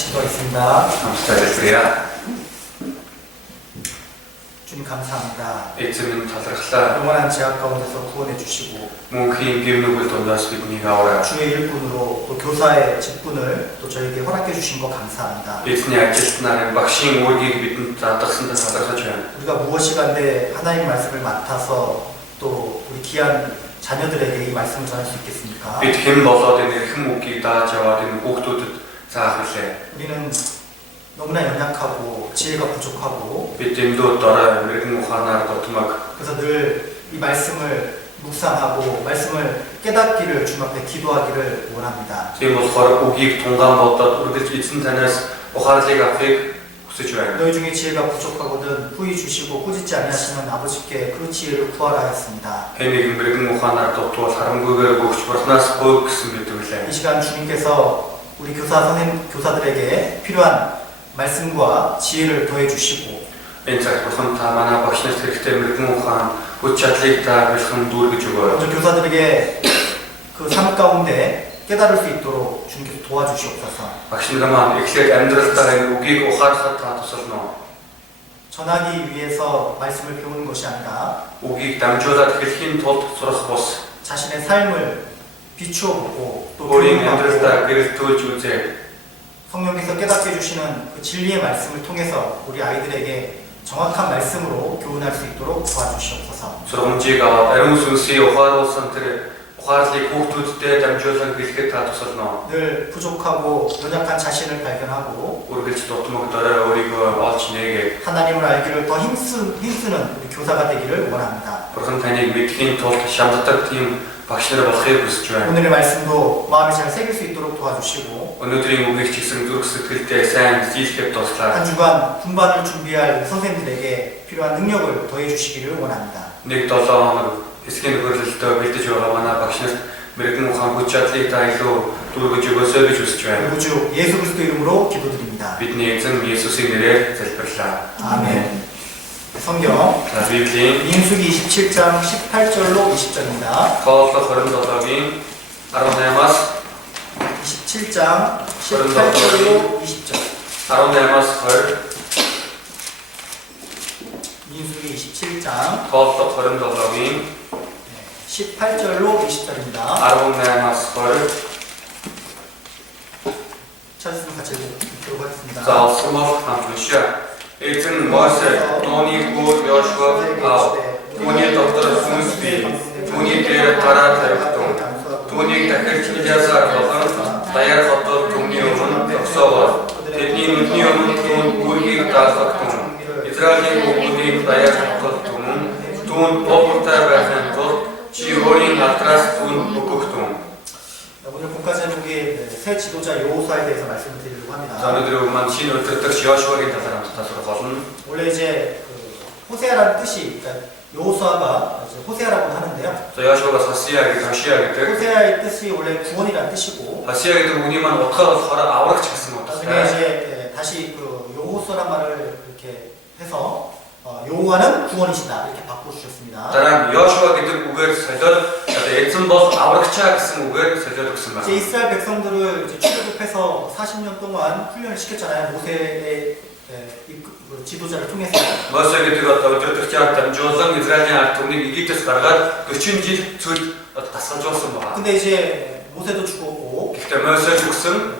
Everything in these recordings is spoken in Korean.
같이 기도하겠습니다. 감사드립니다. 주님 감사합니다. эзэн талархлаа. 영원한 제약 가운데서 구원해 주시고 Мөнхийн гимнүгэл дундаас биднийг аваарай. 주의 일꾼으로 또 교사의 직분을 또 저에게 허락해 주신 거 감사합니다. Эзний ажилт нарын багшийн үүргийг бидэнд заадгасанд талархаж байна. 우리가 무엇이간데 하나님 말씀을 맡아서 또 우리 귀한 자녀들에게 이 말씀을 전할 수 있겠습니까? Бид хэн болоод энэ эрхэм үгийг дааж яваад энэ хүүхдүүдэд заах вүлээ. 우리는 너무나 연약하고 지혜가 부족하고 Бид эмдүүд дорой мэрэгэн ухаанаар дутмаг. 그래서 늘 이 말씀을 묵상하고 말씀을 깨닫기를 주님 앞에 기도하기를 원합니다. Тийм болохоор үгийг тунгаан бодоод үргэлж эзэн танаас ухаарлыг авахыг хүсэж байна. 너희 중에 지혜가 부족하거든 후히 주시고 꾸짖지 아니하시는 아버지께 그 지혜를 구하라 하였습니다. Хэнийг мэрэгэн ухаанаар дутвал харамгүйгээр өгч бурхнаас гойг гэсэн бид үлээ. 이 시간 주님께서 우리 교사들에게 필요한 말씀과 지혜를 더해 주시고 Энэ цаг бурхан та манай багш нарт хэрэгтэй мэрэгэн ухаан хүч чадлыг та бэлхэн дүүргэж өгөө요. 먼저 교사들에게 그 삶 가운데 깨달을 수 있도록 주님께서 도와주시옵소서. Багш нар маань эхлээд амьдралдаа энэ үгийг ухаарахад та тусална. 전하기 위해서 말씀을 배우는 것이 아니라 үгийг дамжуулаад хэлхийн тулд сурах бус. 자신의 삶을 비추어 보고 또 өөрийн 교훈받고 амьдралдаа гэрэлтүүлж үзээ. 성령께서 깨닫게 해주시는 그 진리의 말씀을 통해서 우리 아이들에게 정확한 말씀으로 교훈할 수 있도록 도와주시옵소서. Сургамжийг аваад ариун сүнсийг ухааруулсан тэр ухаарлыг хүүхдүүдтэй дамжуулан хэлэхэд та тусална. 늘 부족하고 연약한 자신을 발견하고 үргэлж дутмаг дорой өөрийгөө олж нээгээ. 하나님을 알기를 더 힘쓰는 우리 교사가 되기를 원합니다. Бурхан таныг мэдхийн тулд шамддаг тийм багш нар болохыг хүсэж байна. 오늘의 말씀도 마음에 잘 새길 수 있도록 도와주시고 Өнөөдрийн үгийг ч гэсэн зүрх сэтгэлдээ сайн зийлэхэд туслаа. 한 주간 분반을 준비할 선생님들에게 필요한 능력을 더해 주시기를 원합니다. 1-7 хоног хэсгийн нөхөрлөлтөд бэлдэж байгаа манай багш нарт мэрэгэн ухаан хүч чадлыг та илүү дүүргэж өгөөсэй гэж хүсэж байна. 우리 주 예수 그리스도 이름으로 기도드립니다. Бидний эзэн Есүсийн нэрээр залбирлаа. 아멘. 성경 За Библийн 민수기 27장 18절로 20절입니다. Тооллох 27-гийн 18-аас 27장 18절로 20절. 18-аас 20, 민수기 27장 Тооллох 27-гийн 18절로 20절입니다. 18-аас 20. 찾았으면 같이 읽도록 하겠습니다. За олсон бол хамт уншия. Эзэн Мосе нууны хүү Йошуаг аав. Түүний доктор сүнс бий. Түүний дээр гараа тавигдун. Түүнийг дахиж хилээсаар болон даяар хотод түүний өмнө тогсоогоо. Тэдний нүдний өмнө түүнд үүргийг даалгадун. Израилийн хүмүүсийн даяар хотод түүнд бохортай байхын тулд чи өөрийн алдраас түүнд өгөхдөн. 오늘 국가 제목이 새 지도자 여호수아에 대해서 말씀을 드리려고 За 합니다. өнөөдөр өгмөн шинэ удирдагч Йошуагийн талаар хамтдаа сурах болно. 원래 이제 그 호세아라는 뜻이 그러니까 여호수아가 이제 호세아라고 하는데요. За Йошуагаас Хосия гэж Хошия гэдэг. 호세아의 뜻이 원래 구원이라는 뜻이고 Хосия гэдэг үгний маань утгаар болохоор аврагч гэсэн 나중에 утгатай. 이제 다시 그 여호수아란 말을 이렇게 해서 여호와는 구원이시다 이렇게 바꿔 주셨습니다. Дараа нь Йошуа гэдэг үгээр солиод эзэн бол аврагчаа гэсэн үгээр солиод өгсөн 이제 байна. 이스라엘 백성들을 이제 출애굽해서 40년 동안 훈련을 시켰잖아요. 모세의 그 지도자를 통해서. Мосе гэдэг одоо удирдагчаар дамжуулан Израилийн ард түмнийг Египтээс гаргаад 40 жил зүйл дасгалжуулсан байна. 근데 이제 모세도 죽었고 Гэхдээ Мосе 죽сэн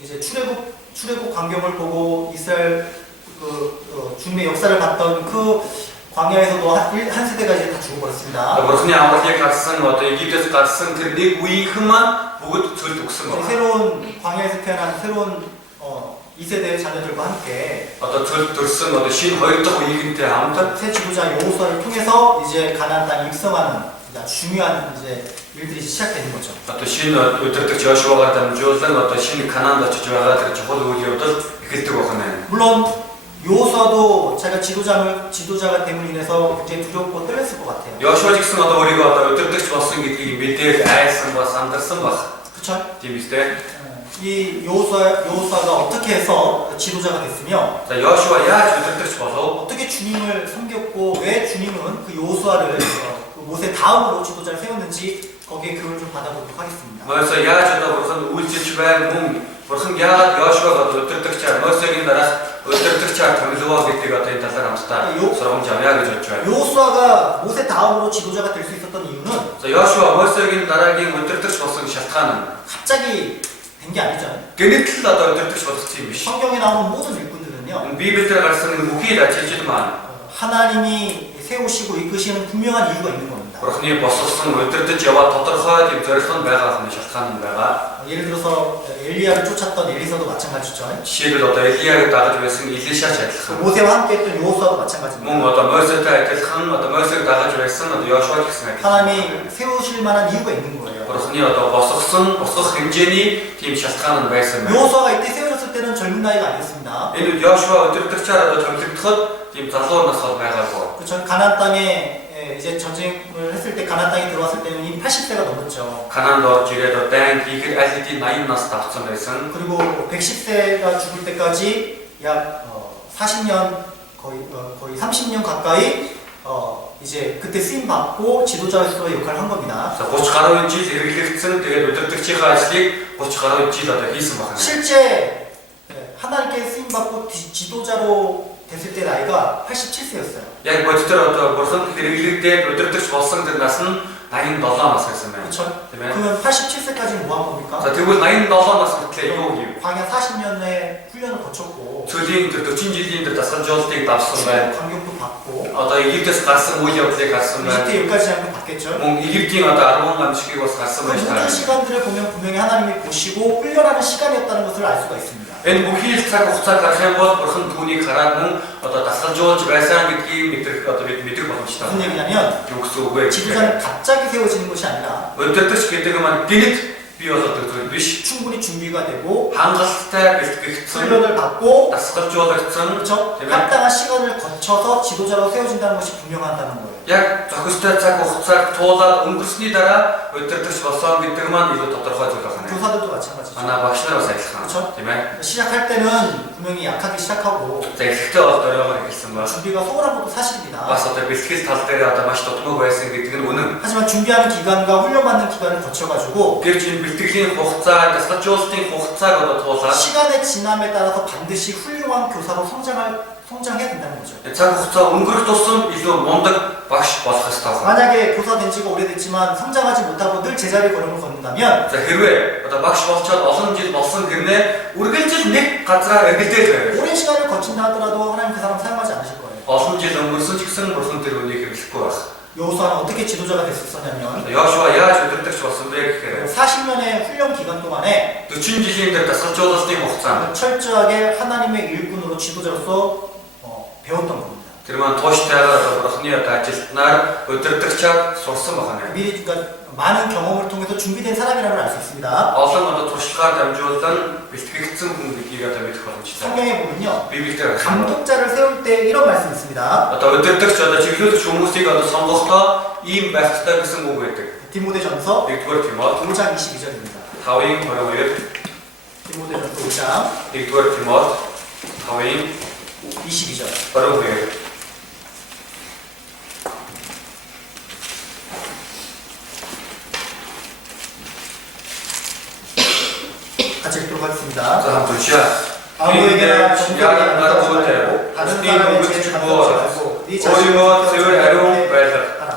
이제 출애굽 광경을 보고 이스라엘 주님의 역사를 봤던 그 광야에서도 한 세대가 이제 다 죽어버렸습니다. Бурхны авралыг харсан одоо Египтээс гарсан тэр нэг үеийнхэн маань бүгд цөлд өгсөн 이제 байна. 새로운 광야에서 태어난 새로운 2세대의 자녀들과 함께 Одоо цөлд төрсэн одоо шинэ хоёр дахь үеийнхэнтэй хамт 새 지도자 여호수아를 통해서 이제 가나안 땅 입성하는 아주 중요한 이제 일들이 시작되는 거죠. одоо шинэ удирдагч Йошуагаар дамжуулан одоо шинэ Канаанд очиж байгаа тэр чухал үйл явдал эхэлдэг байна. 물론 여호수아도 자기가 지도자가 됨으로 인해서 굉장히 두렵고 떨렸을 것 같아요. Йошуа ч гэсэн одоо өөрийгөө одоо удирдагч болсон гэдгийг мэдээд айсан ба сандарсан баг. 그렇죠? Тийм үстэй. 이 여호수아가 어떻게 해서 지도자가 됐으며 За Йошуа яаж удирдагч болов? 어떻게 주님을 섬겼고 왜 주님은 그 여호수아를 그 모세 다음으로 지도자를 세웠는지 거기에 교훈을 좀 받아보도록 하겠습니다. Мосе яаж одоо бурхан үйлчилж байв мөн Бурхан яагаад Йошуаг өдөртөгчээр Мосегийн дараас өдөртөгчээр томилоо гэдгийг одоо энэ талаар хамтдаа сургамж авъя гэж бодож байна. 여호수아가 모세 다음으로 지도자가 될 수 있었던 이유는 Йошуа Мосегийн дараагийн өдөртөгч болсон шалтгаан нь 갑자기 된 게 아니잖아요. гэнэтэл одоо өдөртөгч болсон юм биш. 성경에 나오는 모든 일꾼들은요, Библиэлд гарсан бүхий л ажилчид маань 하나님이 세우시고 이끄시는 분명한 이유가 있는 겁니다. Бурхны босгосон өдөртөж яваа тодорхой тийм зорилго нь байгаа юм шалтгаан нь байгаа. 예를 들어서 엘리야를 쫓았던 엘리사도 마찬가지죠. Жишээлбэл одоо Элияг дагаж байсан Илишач адилхан. 모세와 함께했던 여호수아도 마찬가지입니다. Мөн одоо Мосетэй адилхан одоо Мосег дагаж байсан одоо Йошуа гэсэн адилхан. 하나님이 세우실 만한 이유가 있는 거예요. Бурхны одоо босгох хэмжээний тийм шалтгаан нь байсан байна. 여호수아가 이때 세워졌을 때는 젊은 나이가 아니었습니다. Энэ Йошуа өдөртөгчээр одоо томилогдоход тийм залуу нас бол байгаагүй. 그렇죠. 가나안 땅에 이제 전쟁을 했을 때 가나안 땅에 들어왔을 때는 이미 80세가 넘었죠. Канаанд орж ирээд одоо дайн хийхэд аль хэдийн 80 нас давцсан байсан. 그리고 110세가 죽을 때까지 약 40년 거의 30년 가까이 이제 그때 쓰임 받고 지도자로서의 역할을 한 겁니다. 30 гаруй жил хэрэглэгдсэн тэгээд өдөртөгчийн ажлыг 30 гаруй жил одоо хийсэн байна. 실제 하나님께 쓰임 받고 지도자로 됐을 때 나이가 87세였어요. Яг бодитоор одоо бурхан хэрэглэгдээд өдөртөгч болсон тэр нас нь 87 нас байсан байна. 그렇죠? Тийм ээ. 그러면 87세까지는 뭐 한 겁니까? За тэгвэл 87 нас хүртэл юу гэв? 광야 40년의 훈련을 거쳤고 Цөлийн тэр 40 жилийн тэр дасгалжуулалтыг давсан байна. 광경도 받고 Одоо Египтээс гарсан үйл явдлыг гарсан байна. 이집트 여기까지 하면 받겠죠? Мөн Египтийн одоо 10 амжилтыг бас гарсан 그 байж 모든 таа. 시간들을 보면 분명히 하나님이 보시고 훈련하는 시간이었다는 것을 알 수가 있습니다. Энэ бүхий л цаг хугацааг гарах юм бол бурхан түүнийг хараад мөн одоо дасгалжуулж байсан гэдгийг мэдрэх одоо бид мэдрэх боломжтой. 무슨 얘기냐면 Юу гэсэн үг вэ? 지도자는 갑자기 세워지는 것이 아니라 Өдөртөгч гэдэг нь маань гинэт бий болоод зүйл биш. 충분히 준비가 되고 Хангалттай бэлтгэгдсэн, 훈련을 받고 дасгалжуулагдсан, 그렇죠? тийм ээ. 합당한 시간을 거쳐서 지도자로 세워진다는 것이 분명하다는 거예요. Яг зохистой цаг хугацааг туулаад өнгөрсний дараа өдөртөгч болсон гэдэг маань илүү тодорхой зүйл байна. 교사들도 마찬가지죠. Манай багш нар бас адилхан. 그렇죠? Тийм ээ. 시작할 때는 분명히 약하게 시작하고 За эхлэхдээ бол дөрөөгөр эхэлсэн ба 준비가 소홀한 것도 사실입니다. бас одоо бэлтгэл тал дээр одоо маш дутмаг байсан гэдэг нь үнэн. 하지만 준비하는 기간과 훈련받는 기간을 거쳐가지고 Гэвч энэ бэлтгэлийн хугацаа, дасгалжуулалтын хугацааг одоо туулаад 시간의 지남에 따라서 반드시 훌륭한 교사로 성장해야 된다는 거죠. цаг хугацаа өнгөрөх тусам илүү мундаг багш болох ёстой байна. 만약에 교사 된 지가 오래됐지만 성장하지 못하고 늘 제자리 걸음을 걷는다면 За хэрвээ одоо багш болчоод олон жил болсон гэрнээ үргэлжил нэг газраа эргэлдэж байвал 오랜 시간을 거친다 하더라도 하나님 그 사람 사용하지 않으실 거예요. олон жил өнгөрсөн ч гэсэн бурхан тэр үнийг хэрэглэхгүй байх. 여호수아는 어떻게 지도자가 됐었냐면 Йошуа яаж өдөртөгч болсон бэ гэхээр 40년의 훈련 기간 동안에 40 жилийн дээр дасгалжуулалтын хугацаанд 철저하게 하나님의 일꾼으로 지도자로서 배웠던 겁니다. тэр маань тууштайгаар бурханы одоо ажилтнаар өдөртөгчөд сурсан байна. 미리 그러니까 많은 경험을 통해서 준비된 사람이라는 걸 알 수 있습니다. Олон одоо туршлагаар дамжуулан бэлтгэгдсэн хүн гэдгийг одоо мэдэх боломжтой. 성경에 보면요, Библиэлд 감독자를 세울 때 이런 말씀이 있습니다. одоо өдөртөгч одоо чиглүүлэгч хүмүүсийг одоо сонгохдоо ийм байх ёстой гэсэн үг байдаг. 디모데전서 1-р Тимот 5장 22절입니다. 5-ын 22, 디모데전서 5장 1-р Тимот 5-ын 22절. 22. 같이 읽도록 하겠습니다. За хамт уншаа. 아무에게나 정결하게 야는 나를 말하지 보되 말고 다른 네 사람의 몸을 죄를 지키고 감당하지 말고 네 자신을 오히려 세월 애로운 지키게 말들. 하라.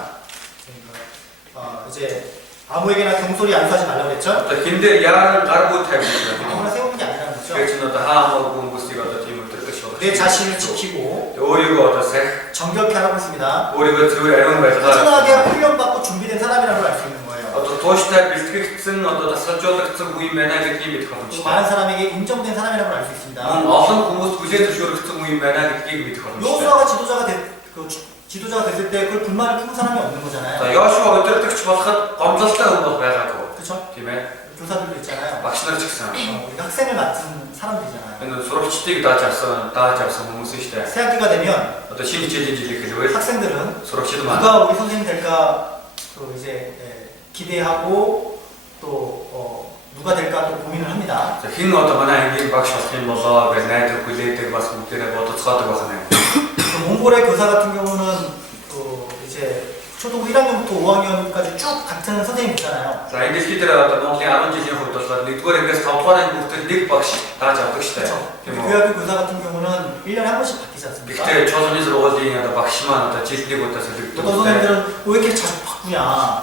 이제 아무에게나 경솔히 안수하지 말라고 그랬죠? Одоо хиндэ яаран гаргүй тавьчих. 아무나 세우는 게 아니라는 거죠. Тэгээд ч одоо хаамаагүй хүмүүсийг одоо тийм өдөртөгч болох. 내 자신을 지키고 өөрийгөө одоо сах, 정결케 하라고 했습니다. өөрийгөө зөвөр ариун 꾸준하게 байлгаар 훈련받고 준비된 사람이라는 걸 알 수 있는 거예요. одоо тууштай бэлтгэгдсэн одоо дасгалжуулагдсан үе байна гэдгийг мэдэх 그리고 боломжтой. 많은 사람에게 인정된 사람이라는 걸 알 수 있습니다. Мөн олон хүмүүс хүлээн зөвшөөрөгдсөн үе байна гэдгийг мэдэх боломжтой. 여호수아가 지도자가 됐을 때 그걸 불만을 품은 사람이 없는 За 거잖아요. Йошуа өдөртөгч болоход гомдлолтой хүн бол байгаагүй. 그렇죠? Тийм ээ. 교사들도 있잖아요. Багш нар ч гэсэн 우리 학생을 맡은 사람들이잖아요. энэ сурагчдыг daаж авсан хүмүүс шүү дээ. 새학기가 되면 Одоо шинэ жилийн жилийг хэлвэл 학생들은 сурагчид маань 누가 우리 선생님 될까 또 이제 기대하고 또 누가 될까 또 고민을 합니다. за хэн одоо манай ангийн багш болох юм болоо гэж найдаж хүлээдэг бас бүгдээрээ бодоцгоодог байна. 그 몽골의 교사 같은 경우는 이제 초등부 1학년부터 5학년까지 쭉 같은 선생님 있잖아요. За энэ дэлхийд дээр одоо Монголын 10 жилийн хувьд болохоор 1-р ангиас 5-р анги хүртэл нэг багш дааж авдаг штэ. Тийм үү? 교회학교 교사 같은 경우는 1년에 한 번씩 바뀌지 않습니까? Гэхдээ чуулганы сургуулийн одоо багш маань одоо жилд нэг удаа солигддог. 어떤 선생님들은 왜 이렇게 자주 바꾸냐?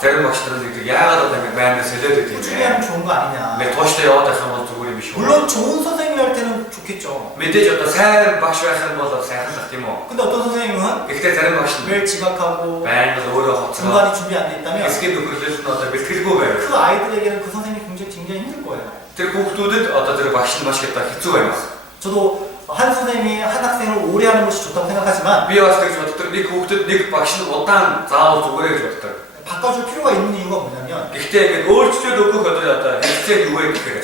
Зарим багш нар нэг яагаад одоо ингэ байнга солиод идэв 꾸준히 юм 하면 좋은 거 아니냐? бэ? тууштай яваад байх юм бол зүгээр юм биш үү? 물론 좋은 선생님이 할 때는 좋겠죠. Мэдээж одоо сайн багш байх юм бол сайхан л тийм үү? 근데 어떤 선생님은 Гэхдээ зарим багш нь 매일 지각하고 байнга өөрөө хоцроо 중간이 준비 안 돼 있다면 эсгийн нөхөрлөл нь одоо бэлтгэлгүй байв. 그 아이들에게는 그 선생님이 굉장히 힘들 거예요. Тэр хүүхдүүдэд одоо тэр багш нь маш их хэцүү байна. 저도 한 선생님이 한 학생을 오래 하는 것이 좋다고 생각하지만 Би бас тэгж боддог. Нэг хүүхдэд нэг багш нь удаан заавал зүгээр гэж боддог. 바꿔줄 필요가 있는 이유가 뭐냐면 Гэхдээ ингэ өөрчлөлт өгөх одоо хэрэгцээ юу вэ гэхээр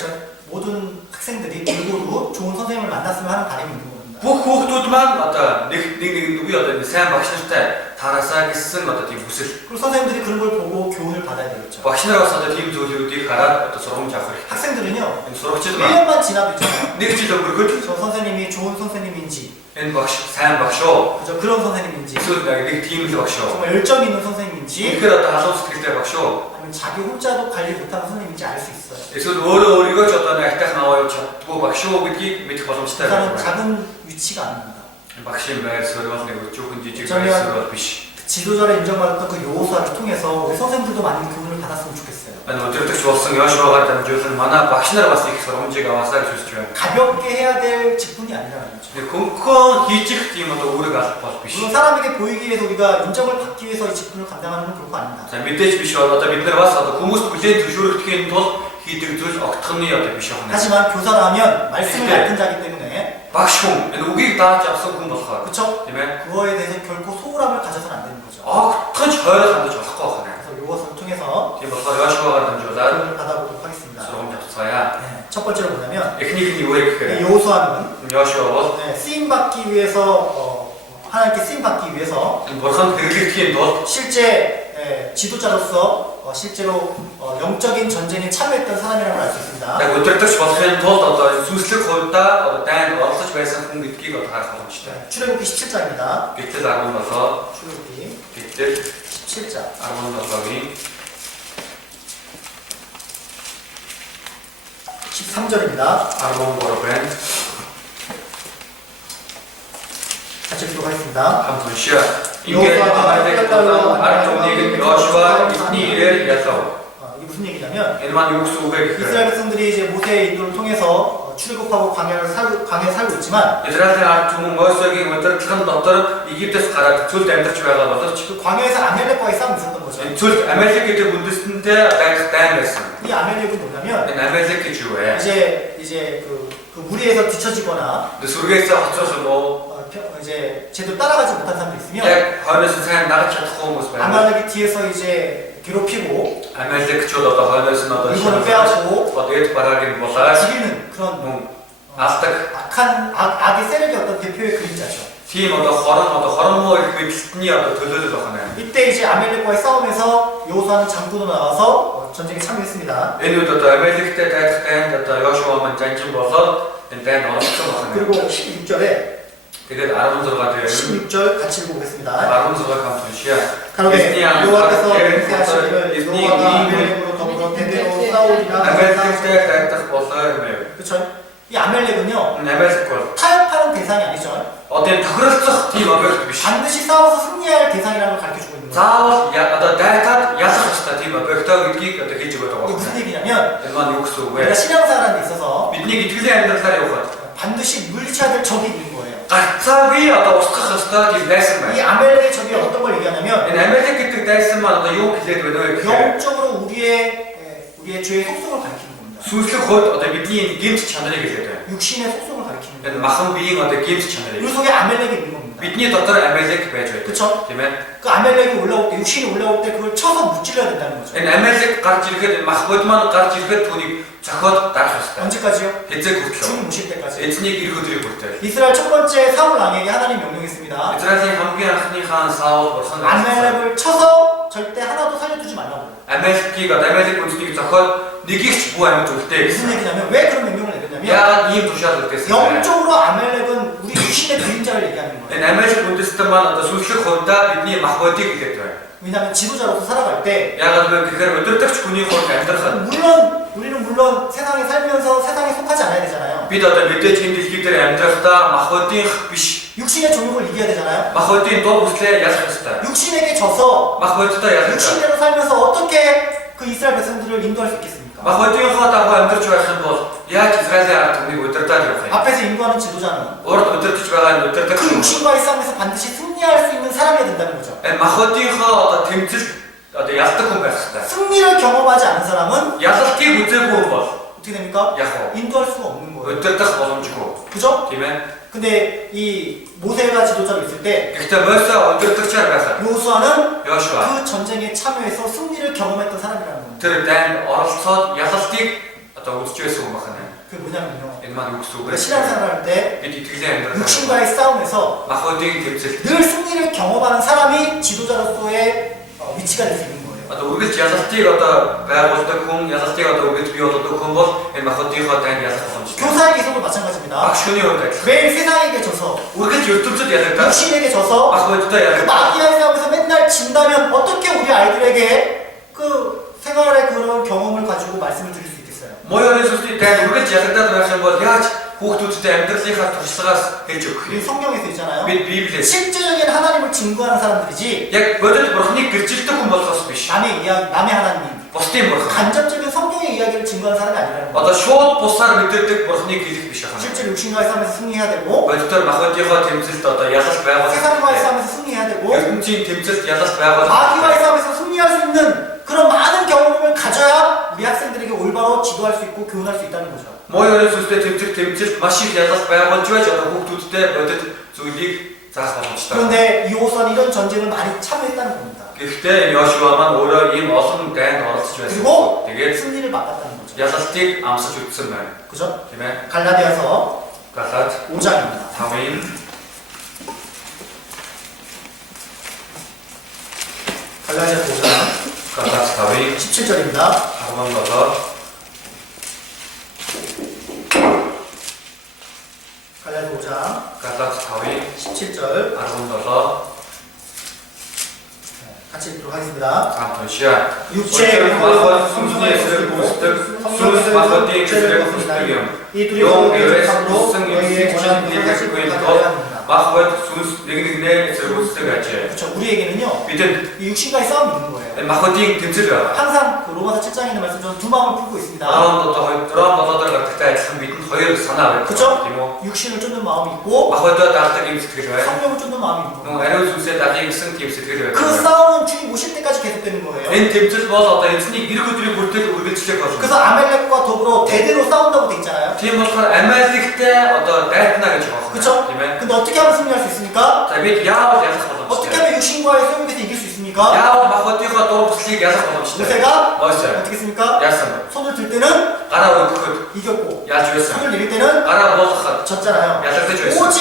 모든 학생들이 골고루 좋은 선생님을 만났으면 하는 바람이 있는 겁니다. бүх хүүхдүүд маань одоо нэг үгүй одоо сайн багш нартай тараасаа гэсэн одоо тийм хүсэл. 그리고 선생님들이 그런 걸 보고 교훈을 받아야 되겠죠. Багш нараас одоо тийм зүйлүүдийг хараад одоо сургамж авах хэрэгтэй. 학생들은요, Энэ сурагчид маань 1년만 지나도 있잖아요. нэг жил өнгөрөхөд 저 선생님이 좋은 선생님인지, энэ багш сайн багш уу? 그죠? 그런 선생님인지, эсвэл нэг тийм л багш уу? 정말 열정 있는 선생님인지, Тэгэхээр одоо халуун сэтгэлтэй багш уу? 아니면 자기 혼자도 관리 못하는 선생님인지 알 수 있어요. эсвэл өөрийгөө ч одоо нэг айтайхан аваа явж чаддгүй багш уу гэдгийг мэдэх боломжтой 그사람은 байна. 작은 위치가 아닙니다. багшийн байр суурь бол нэг өчүүхэн жижиг байр суурь бол биш. 지도자를 인정받았던 그 요호수아를 통해서 우리 선생님들도 많은 교훈을 받았으면 좋겠어요. Энэ өдөртөгч болсон Йошуагаар дамжуулан манай багш нар бас их сургамжийг аваасаа гэж хүсэж байна. 가볍게 해야 될 직분이 아니라는 거죠. Нэг хөнгөн хийчих тийм одоо үүрэг алах бол биш. 물론 사람에게 보이기 위해서 우리가 인정을 받기 위해서 이 직분을 감당하는 건 그런 거 아닙니다. За мэдээж биш бол одоо бид нар бас одоо хүмүүст бүлээн зөвшөөрөхийн тулд хийдэг зүйл огтхны одоо биш байна. 하지만 교사라면 말씀을 맡은 자기 때문에 багш хүн энэ үгийг дааж авсан хүн болохоор 그렇죠? тийм ээ. 그거에 대해서 결코 소홀함을 가져서는 안 되는 거죠. огтхож хойрол хандаж болохгүй байна. 그래서 요것을 통해서 Тийм болохоор Йошуагаар дамжуулаад 교훈을 받아보도록 하겠습니다. сургамж авцгаая. 네, 첫 번째로 뭐냐면 Эхнийг нь юу вэ гэхээр 요호수아는 Йошуа бол 쓰임 받기 위해서 하나님께 쓰임 받기 위해서 энэ бурхан хэрэглэгдэхийн тулд 실제 지도자로서 실제로 영적인 전쟁에 참여했던 사람이라는 걸 알 수 있습니다. яг өдөртөгч болохын тулд одоо сүнслэг хувьдаа одоо дайнд оролцож байсан хүн гэдгийг одоо харах боломжтой. 출애굽기 17장입니다. Гэтэл 17 출애굽기 гэтэл 17장 17-гийн 13절입니다. 13 байна. 같이 읽도록하겠습니다. Хамт уншия. Ингээд Амалик болон ард түмнийг Йошуа эзний ирээр ялав. 이게 무슨 얘기냐면 Энэ маань юу гэсэн үг вэ гэхээр 이스라엘 백성들이 이제 모세의 인도를 통해서 출애굽하고 광야에 살고 있지만 Израилийн ард түмэн Мосегийн удирдлагын дотор Египтээс гараад цүлд амьдарч байгаа боловч 그 광야에서 아멜렉과의 싸움이 있었던 거죠. энэ цүлд Амалик гэдэг үндэстэнтэй дайрах дайн байсан. 이 아멜렉은 뭐냐면 Энэ Амалик гэж юу вэ? 이제 그 무리에서 뒤처지거나 Сүргээс хоцрох уу? 이제 제대로 따라가지 못한 사람도 있으면 Яг хойноос сайн дагаж чадахгүй хүмүүс байна. 아말렉이 뒤에서 이제 괴롭히고 Амаликчууд одоо хойноос нь одоо 물건을 빼앗고 эд барааг нь булаад 죽이는 그런 мөн алдаг 악한 악의 세력의 어떤 대표의 그림자죠. тийм одоо хорон муу их мэдлэлтний одоо төлөөлөл байна. 이때 이제 아멜렉과의 싸움에서 여호수아는 장군으로 나와서 전쟁에 참여했습니다. Энэ үед одоо Амаликтэй дайрах дайнд одоо Йошуа маань жанжин болоод энэ дайнд оролцсон байна. 그리고 16절에 Тэгээд 16 дээр 16절 같이 읽어보겠습니다. 16 хамт уншия. 가로되 여호와께서 맹세하시기를 эзний 여호와가 ийм 아멜렉으로 더불어 대대로 싸우리라. Амаликтэй дайрах болоо юм. 그렇죠? 이 아멜렉은요 Амалик бол 타협하는 대상이 아니죠. одоо энэ тохиролцох тийм объект биш. 반드시 싸워서 승리할 대상이라는 걸 가르쳐주고 있는 거예요. заавал одоо дайгаад ялах хэрэгтэй тийм объектоо гэдгийг одоо хийж өгöd байгаа 이게 무슨 байна. 얘기냐면 Энэ маань юу гэсэн үг вэ? 우리가 신앙생활하는 데 있어서 Бидний итгэлийн амьдралаар явахад 반드시 물리쳐야 될 적이 있는 거예요. гарцаагүй одоо устгах ёстой тийм дайсан 이 байна. 아멜렉의 적이 어떤 걸 얘기하냐면 Энэ Америк гэдэг дайсан маань одоо юу хэлээд байна вэ гэхээр 영적으로 우리의 죄의 속성을 가리키는 겁니다. сүнслэг хувьд одоо бидний гэмт чанарыг хэлээд байна. 육신의 속성을 가리키는 Энэ 거예요. махан биеийн одоо гэмт 우리 чанарыг 속에 아멜렉이 있는 겁니다. бидний дотор Америк байж байдаг. 그렇죠? Тийм ээ. 그 아멜렉이 올라올 때, 육신이 올라올 때 그걸 쳐서 무찔러야 된다는 거죠. Энэ Америк гарч ирэхэд мах бод маань гарч ирэхэд түүнийг зохиод дарах ёстой. 언제까지요? Хэзээ хүртэл 주님 오실 때까지. эзнийг ирэх өдрийг хүртэл. 이스라엘 첫 번째 사울 왕에게 하나님 명령했습니다. Израилийн хамгийн анхны хаан Саул болсон. 아멜렉을 쳐서 절대 하나도 살려두지 말라고. Америкийг Америк үндэснийг зохиод нэгийг ч бүх амьд үлдээ 무슨 гэсэн. 얘기냐면 왜 그런 명령을 내렸냐면 Яагаад ийм тушаал үлдээсэн бэ? 영적으로 아멜렉은 우리 육신의 그림자를 얘기하는 거예요. Энэ Америк үндэстэн маань одоо сүнслэг хувьдаа бидний махбодыг хэлээд байна. 왜냐하면 지도자로서 살아갈 때 Яагаад вэ гэхээр өдөртөгч хүний хувьд амьдрахад 우리는 물론 세상에 살면서 세상에 속하지 않아야 되잖아요. бид одоо мэдээж энэ дэлхий дээр амьдрахдаа махбодын биш. 육신의 종욕을 이겨야 되잖아요. махбодын дуу хүслээ ялах ёстой. 육신에게 져서 махбодтой ялах ёстой. 육신대로 살면서 어떻게 그 이스라엘 백성들을 인도할 수 있겠습니까? махбодынхоо дагуу амьдрч байх юм бол яаж Израилийн ард түмнийг удирдах явах юм? 앞에서 인도하는 지도자는 Урд удирдах байгаа удирдах 그 육신과의 싸움에서 반드시 승리할 수 있는 사람이어야 된다는 거죠. энэ махбодынхоо одоо тэмцэл одоо ялдаг хүн байх ёстой. 승리를 경험하지 않은 사람은 ялалтыг үзээгүй хүн бол 어떻게 됩니까? яг уу 인도할 수가 없는 거예요. удирдах боломжгүй. 그죠? Тийм ээ. 근데 이 모세가 지도자로 있을 때 Гэхдээ Мойсе удирдагчаар байхад 요수아는 Йошуа 그 전쟁에 참여해서 승리를 경험했던 사람이라는 겁니다. тэр дайнд оролцоод ялалтыг одоо үзэж байсан хүн байна. 그게 뭐냐면요. Энэ маань үгс үг. 우리가 신앙생활할 때 бид итгэлийн амьдрал 육신과의 싸움에서 махбодын тэмцэл 늘 승리를 경험하는 사람이 지도자로서의 위치가 될 수 있는 거예요. одоо үргэлж ялалтыг одоо байгуулдаг хүн, ялалтыг одоо үргэлж бий болгодог хүн бол энэ махбодынхоо дайнд ялах боломжтой. 교사의 계속도 마찬가지입니다. багш хүний хувьд адилхан. 매일 세상에게 져서 үргэлж ертөнцид ялагдаад 육신에게 져서 махбодтой 그 ялагдаад 마귀와의 싸움에서 맨날 진다면 어떻게 우리 아이들에게 그 생활의 그런 경험을 가지고 말씀을 드릴 수 있겠어요? моёрын сүнсний дайнд үргэлж ялагдаад байх юм бол яаж хүүхдүүдэд амьдралынхаа туршлагаас хэлж өгөх 우리 юм? 성경에서 있잖아요. бид Библиэс 실제적인 하나님을 증거하는 사람들이지 яг бодит бурхныг гэрчилдэг хүн болохоос биш. 남의 이야기, 남의 하나님, бусдын бурхан. 간접적인 성경의 이야기를 증거하는 사람이 아니라는 거예요. Одоо шууд бусаар мэдэрдэг бурхныг хэлэх биш байна. 실제로 육신과의 싸움에서 승리해야 되고 бодитоор махбодынхоо тэмцэлд одоо ялалт 세상과의 байгуулах. 싸움에서 승리해야 되고 ертөнцийн тэмцэлд ялалт байгуулах. 마귀와의 싸움에서 승리할 수 있는 그런 많은 경험을 가져야 우리 학생들에게 올바로 지도할 수 있고 교훈할 수 있다는 거죠. моёрын сүнстэй тэмцэлд маш их ялалт байгуулж байж одоо хүүхдүүдтэй бодит зүйлийг заах боломжтой. 그런데 이호선 이런 전쟁을 많이 참여했다는 겁니다. Гэхдээ Йошуа маань өөрөө ийм олон дайнд оролцож байсан. 그리고 Тэгээд 승리를 맛봤다는 거죠. ялалтыг амсаж үзсэн байна. 그죠? Тийм ээ. 갈라디아서 Галаад 5장입니다. 5-ын 갈라디아서 5장 Галаад 5-ын 17절입니다. 17. 갈라디아 5장 Галаад 5-ын 17절 17. 같이 읽도록 하겠습니다. хамт уншия. 육체의 махбод сүнсний эсрэг үүсдэг, сүнс махбодын эсрэг үүсдэг юм. 이 둘이 Yung 서로 гэрээс 상으로 үүссэн 너희의 эсрэг 원하는 хүчний 것을 하시고 нэггүй 가져야 тул 합니다. махбод сүнс нэгнээ эсрэг үүсдэг ажээ. 그렇죠. 우리에게는요. Бидэнд 이 육신과의 싸움이 있는 거예요. энэ махбодын тэмцэл байна. 항상 그 로마서 7장에 있는 말씀처럼 두 마음을 품고 있습니다. Дрон болоод гарахтай адилхан бидэнд хоёр санаа байна. 그죠? Тийм үү? 육신을 쫓는 마음이 있고 махбодоо даалдаг юм сэтгэл байна. 성령을 쫓는 마음이 있고 Нөө ариун сүнсээ дагыг гэсэн тийм сэтгэл 그 байна. 싸움은 주님 오실 때까지 계속되는 거예요. Энэ тэмцэл бол одоо эзний эх өдрийн хүртэл үргэлжлэх болно. 그래서 아멜렉과 더불어 대대로 싸운다고 돼 있잖아요. Тийм болохоор Амаликтэй одоо дайдна гэж байна. 그쵸? Тийм ээ. 근데 어떻게 하면 승리할 수 있습니까? За бид яавал ялах 어떻게 боломжтой? 하면 육신과의 소용에서 이길 수 있습니까? Яавал махбодынхоо дур бүслийг ялах боломжтой? 모세가 Мойсе 어떻게 했습니까? яасан. 손을 들 때는 Гараа өгөхөд 이겼고 яаж байсан? 손을 내릴 때는 Гараа буулгахад 졌잖아요. ялагдаж байсан. 오직